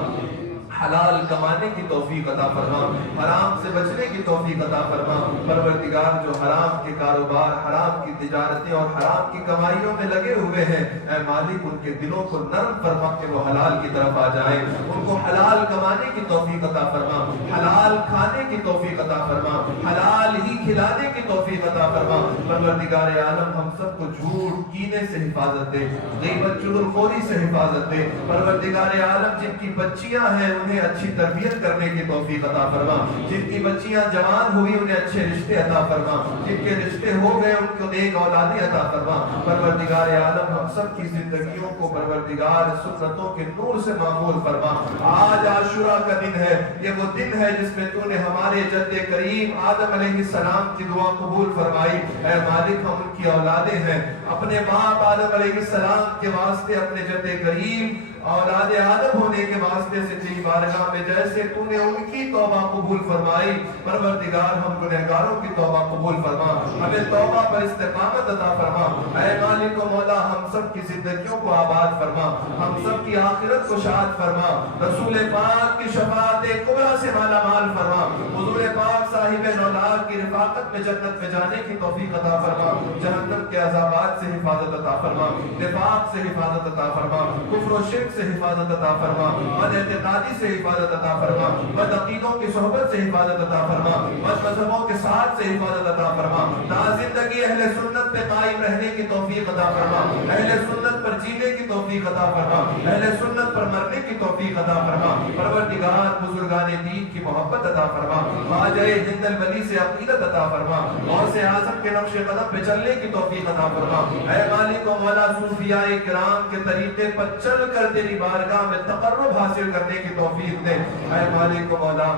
حلال کمانے کی توفیق عطا فرما، حرام سے بچنے کی توفیق عطا فرما۔ پروردگار جو حرام کے کاروبار، حرام کی تجارتیں اور حرام کی کمائیوں میں لگے ہوئے ہیں، اے مالک ان کے دلوں کو نرم فرما کہ وہ حلال کی طرف آ جائیں، ان کو حلال کمانے کی توفیق عطا فرما، حلال کھانے کی توفیق عطا فرما، حلال ہی کھلانے کی توفیق عطا فرما۔ پروردگار عالم ہم سب کو جھوٹ کینے سے حفاظت دے، غیبت چغلخوری سے حفاظت دے۔ پروردگار عالم جن کی بچیاں ہیں انہیں اچھی تربیت کرنے کی توفیق عطا فرما، جن کی بچیاں جوان ہوئی انہیں اچھے رشتے عطا فرما، جن کے رشتے ہو گئے ان کو نیک اولادیں عطا فرما۔ پروردگار عالم ہم سب کی زندگیوں کو پروردگار سنتوں کے نور سے معمور فرما۔ آج عاشورہ کا دن ہے، یہ وہ دن ہے جس میں تو نے ہمارے جد کریم آدم علیہ السلام کی دعا قبول فرمائی۔ اے مالک ہم ان کی اولادیں ہیں، اپنے باپ آدم علیہ السلام کے واسطے اپنے جد کریم اولاد آدم ہونے کے واسطے سے تیری بارگاہ میں جیسے تو نے ان کی توبہ قبول فرمائی، پروردگار ہم گنہگاروں کی توبہ قبول فرما، ہمیں توبہ پر استقامت عطا فرما۔ اے مالک و مولا ہم سب کی زندگیوں کو آباد فرما، ہم سب کی آخرت کو شاد فرما، رسول پاک کی شفاعت کبریٰ سے مالا مال فرما، حضور پاک صاحب نولاک کی رفاقت میں جنت میں جانے کی توفیق عطا فرما، جہنم کے عذابات سے حفاظت عطا فرما، نفاق سے حفاظت عطا فرما، کفر و شرک سے حفاظت عطا فرما، بد اعتقادی سے حفاظت عطا فرما، بد عقیدوں کی صحبت سے حفاظت عطا فرما، بد مذہبوں کے ساتھ سے حفاظت عطا فرما، تا زندگی اہل سنت پہ قائم رہنے کی توفیق عطا فرما، اہل سنت پر جینے کی توفیق عطا فرما، اہل سنت پر مرنے کی توفیق عطا فرما۔ پروردگار بزرگان دین کی محبت عطا فرما، خواجہ ہند الولی سے عقیدت عطا فرما، غوث اعظم کے نقش قدم پہ چلنے کی توفیق عطا فرما۔ اے مالک و مولا صوفیاء کرام کے طریقے پر چل کر تیری بارگاہ میں تقرب حاصل کرنے کی توفیق دے۔ اے مالک و مولا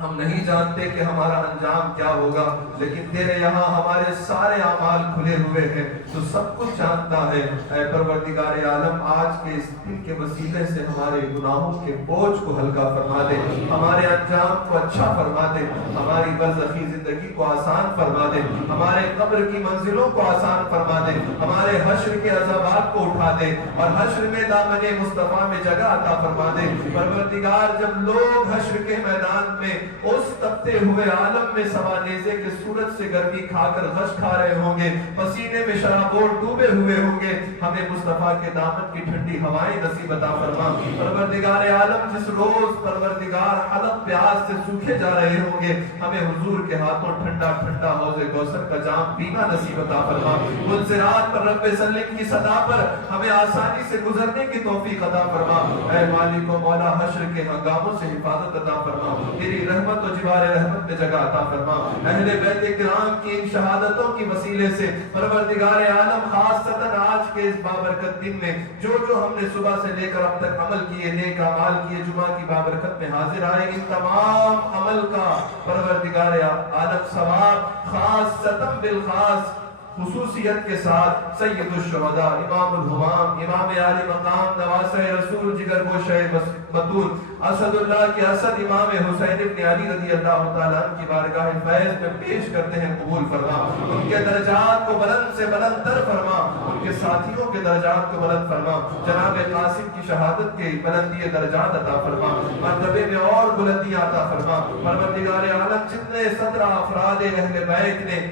ہم نہیں جانتے کہ ہمارا انجام کیا ہوگا، لیکن تیرے یہاں ہمارے سارے اعمال کھلے ہوئے ہیں، تو سب کچھ جانتا ہے۔ اے پروردگار عالم آج کے اس دن کے وسیلے سے ہمارے گناہوں کے بوجھ کو ہلکا فرما دے، ہمارے انجام کو اچھا فرما دے، ہماری برزخی زندگی کو آسان فرما دے، ہمارے قبر کی منزلوں کو آسان فرما دے، ہمارے حشر کے عذابات کو اٹھا دے اور حشر میں دامن مصطفیٰ میں جگہ عطا فرما دے۔ پروردگار جب لوگ حشر کے میدان میں اس تپتے ہوئے عالم میں سوانیزے کے سورج سے گرمی کھا کر غش کھا رہے ہوں گے، پسینے میں شرابور ڈوبے ہوئے ہوں گے، ہمیں مصطفیٰ کے دامن کی ٹھنڈی ہوائیں نصیب عطا فرما۔ پروردگار عالم جس روز پروردگار حلق پیاس سے سوکھے جا رہے ہوں گے، ہمیں حضور کے ہاتھوں ٹھنڈا ٹھنڈا حوض کوثر کا جام پینا نصیب عطا فرما۔ منصرات پر رب سلم کی صدا پر ہمیں آسانی سے گزرنے کی توفیق عطا فرما۔ اے مالک و مولا حشر کے ہنگاموں سے حفاظت عطا فرما، تیری رحمت و جبار رحمت میں جگہ عطا فرما۔ اہل بیت کرام کی ان شہادتوں کی وسیلے سے پروردگار عالم خاصتاً آج کے اس بابرکت دن میں جو ہم نے صبح سے لے کر اب تک عمل کیے، نیک اعمال کیے، جمعہ کی بابرکت میں حاضر آئے، ان تمام عمل کا پروردگار عالم ثواب خاصتاً بالخاص خصوصیت کے ساتھ سید الشہداء امام الہمام امام عالی مقام نواسہ رسول جگر گوشہ بطول اسد اللہ کے اسد امام حسین ابن علی رضی اللہ تعالیٰ عنہ کی بارگاہ فیض میں پیش کرتے ہیں، قبول فرما، ان کے درجات کو بلند سے بلند تر فرما، ان کے ساتھیوں کے درجات کو بلند فرما، جناب قاسم کی شہادت کے بلندی درجات عطا فرما، مرتبے میں اور بلندی عطا فرما۔ پروردگار عالم جتنے 17 افراد اہل بیت نے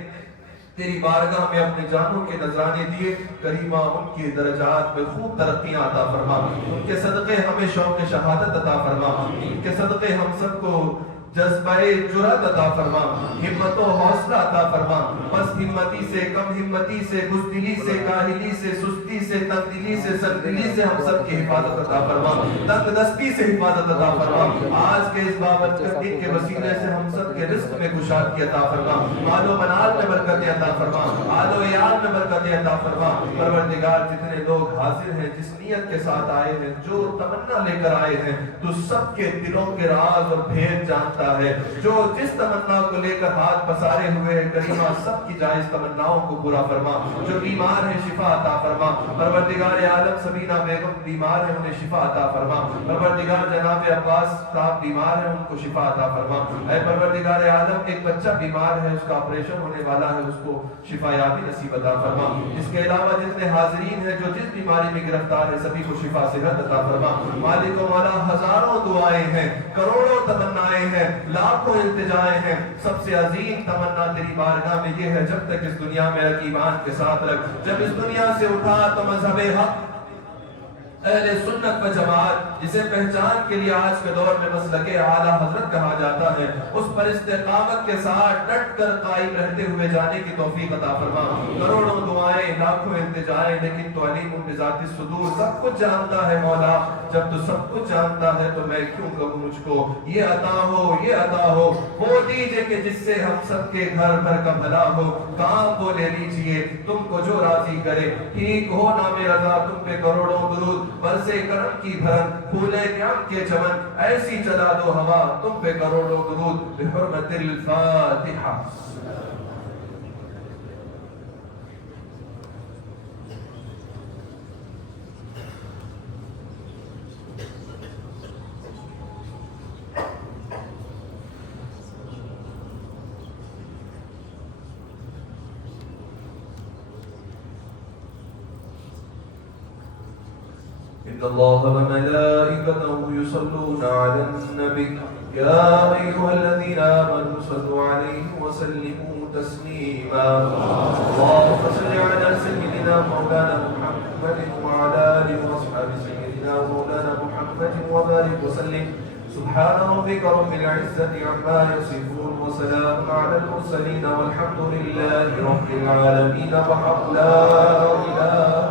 تیری بارگاہ میں اپنے جانوں کے نذرانے دیے، کریمہ ان کی درجات میں خوب ترقیاں عطا فرما، ان کے صدقے ہمیں شوق شہادت عطا فرما، ان کے صدقے ہم سب کو جذبہ جرأت عطا فرما، ہمت و حوصلہ عطا فرما، پس ہمتی سے، کم ہمتی سے، بزدلی سے، کاہلی سے، سستی سے، تنگدلی سے، سرگلی سے ہم سب کی حفاظت عطا فرما، تنگ دستی سے حفاظت عطا فرما۔ آج کے اس بابرکت دن کے وسیلے سے ہم سب کے رزق میں کشادگی عطا فرما، مال و منال میں برکت عطا فرما، آل و عیال میں برکت عطا فرما۔ پروردگار جتنے لوگ حاضر ہیں، جس نیت کے ساتھ آئے ہیں، جو تمنا لے کر آئے ہیں، تو سب کے دلوں کے راز اور بھید جانتا جانتا ہے. جو جس تمنا کو لے کر ہاتھ پسارے ہوئے ہیں کریمہ سب کی جائز تمناؤں کو پورا فرما. جو بیمار ہیں شفا عطا فرما. پروردگار عالم سبینہ بیگم بیمار ہیں انہیں شفا عطا فرما. پروردگار جناب عباس صاحب بیمار ہیں ان کو شفا عطا فرما. اے پروردگار عالم ایک بچہ بیمار ہے اس کا آپریشن ہونے والا ہے اس کو شفا یابی نصیب عطا فرما. اس کے علاوہ جتنے حاضرین ہیں جو جس بیماری میں گرفتار ہے سبھی کو شفا صحت عطا فرما. مالک و مولا ہزاروں دعائیں ہیں کروڑوں تمنائیں ہیں لاکھوں التجائیں ہیں. سب سے عظیم تمنا تیری بارگاہ میں یہ ہے جب تک اس دنیا میں رکھ ایمان کے ساتھ رکھ. جب اس دنیا سے اٹھا تو مذہب حق اہل سنت و جماعت جسے پہچان کے لیے آج کے دور میں مسلک اعلیٰ حضرت کہا جاتا ہے اس پر استقامت کے ساتھ ڈٹ کر قائم رہتے ہوئے جانے کی توفیق عطا فرما. کروڑوں دعائیں لاکھوں التجائیں لیکن تو علیم بذات الصدور سب کچھ جانتا ہے مولا. جب تو سب کچھ جانتا ہے تو میں کیوں کہوں مجھ کو یہ عطا ہو یہ عطا ہو. وہ دیجئے کہ جس سے ہم سب کے گھر بھر کا بھلا ہو. کام وہ لے لیجئے تم کو جو راضی کرے. ٹھیک ہو نام رضا تم پہ کروڑوں درود برسے کرم کی بھرن پھولے قیام کے چمن ایسی چلا دو ہوا تم پہ کروڑوں درود بحرمت الفاتحہ. إن الله وملائكته يصلون على النبي يا أيها الذين آمنوا صلوا عليه وسلموا تسليما. اللهم صل على سيدنا مولانا محمد وعلى آله وأصحاب سيدنا مولانا محمد وبارك وسلم. سبحان ربك رب العزة عما يصفون وسلام على المرسلين والحمد لله رب العالمين. وحق لا إله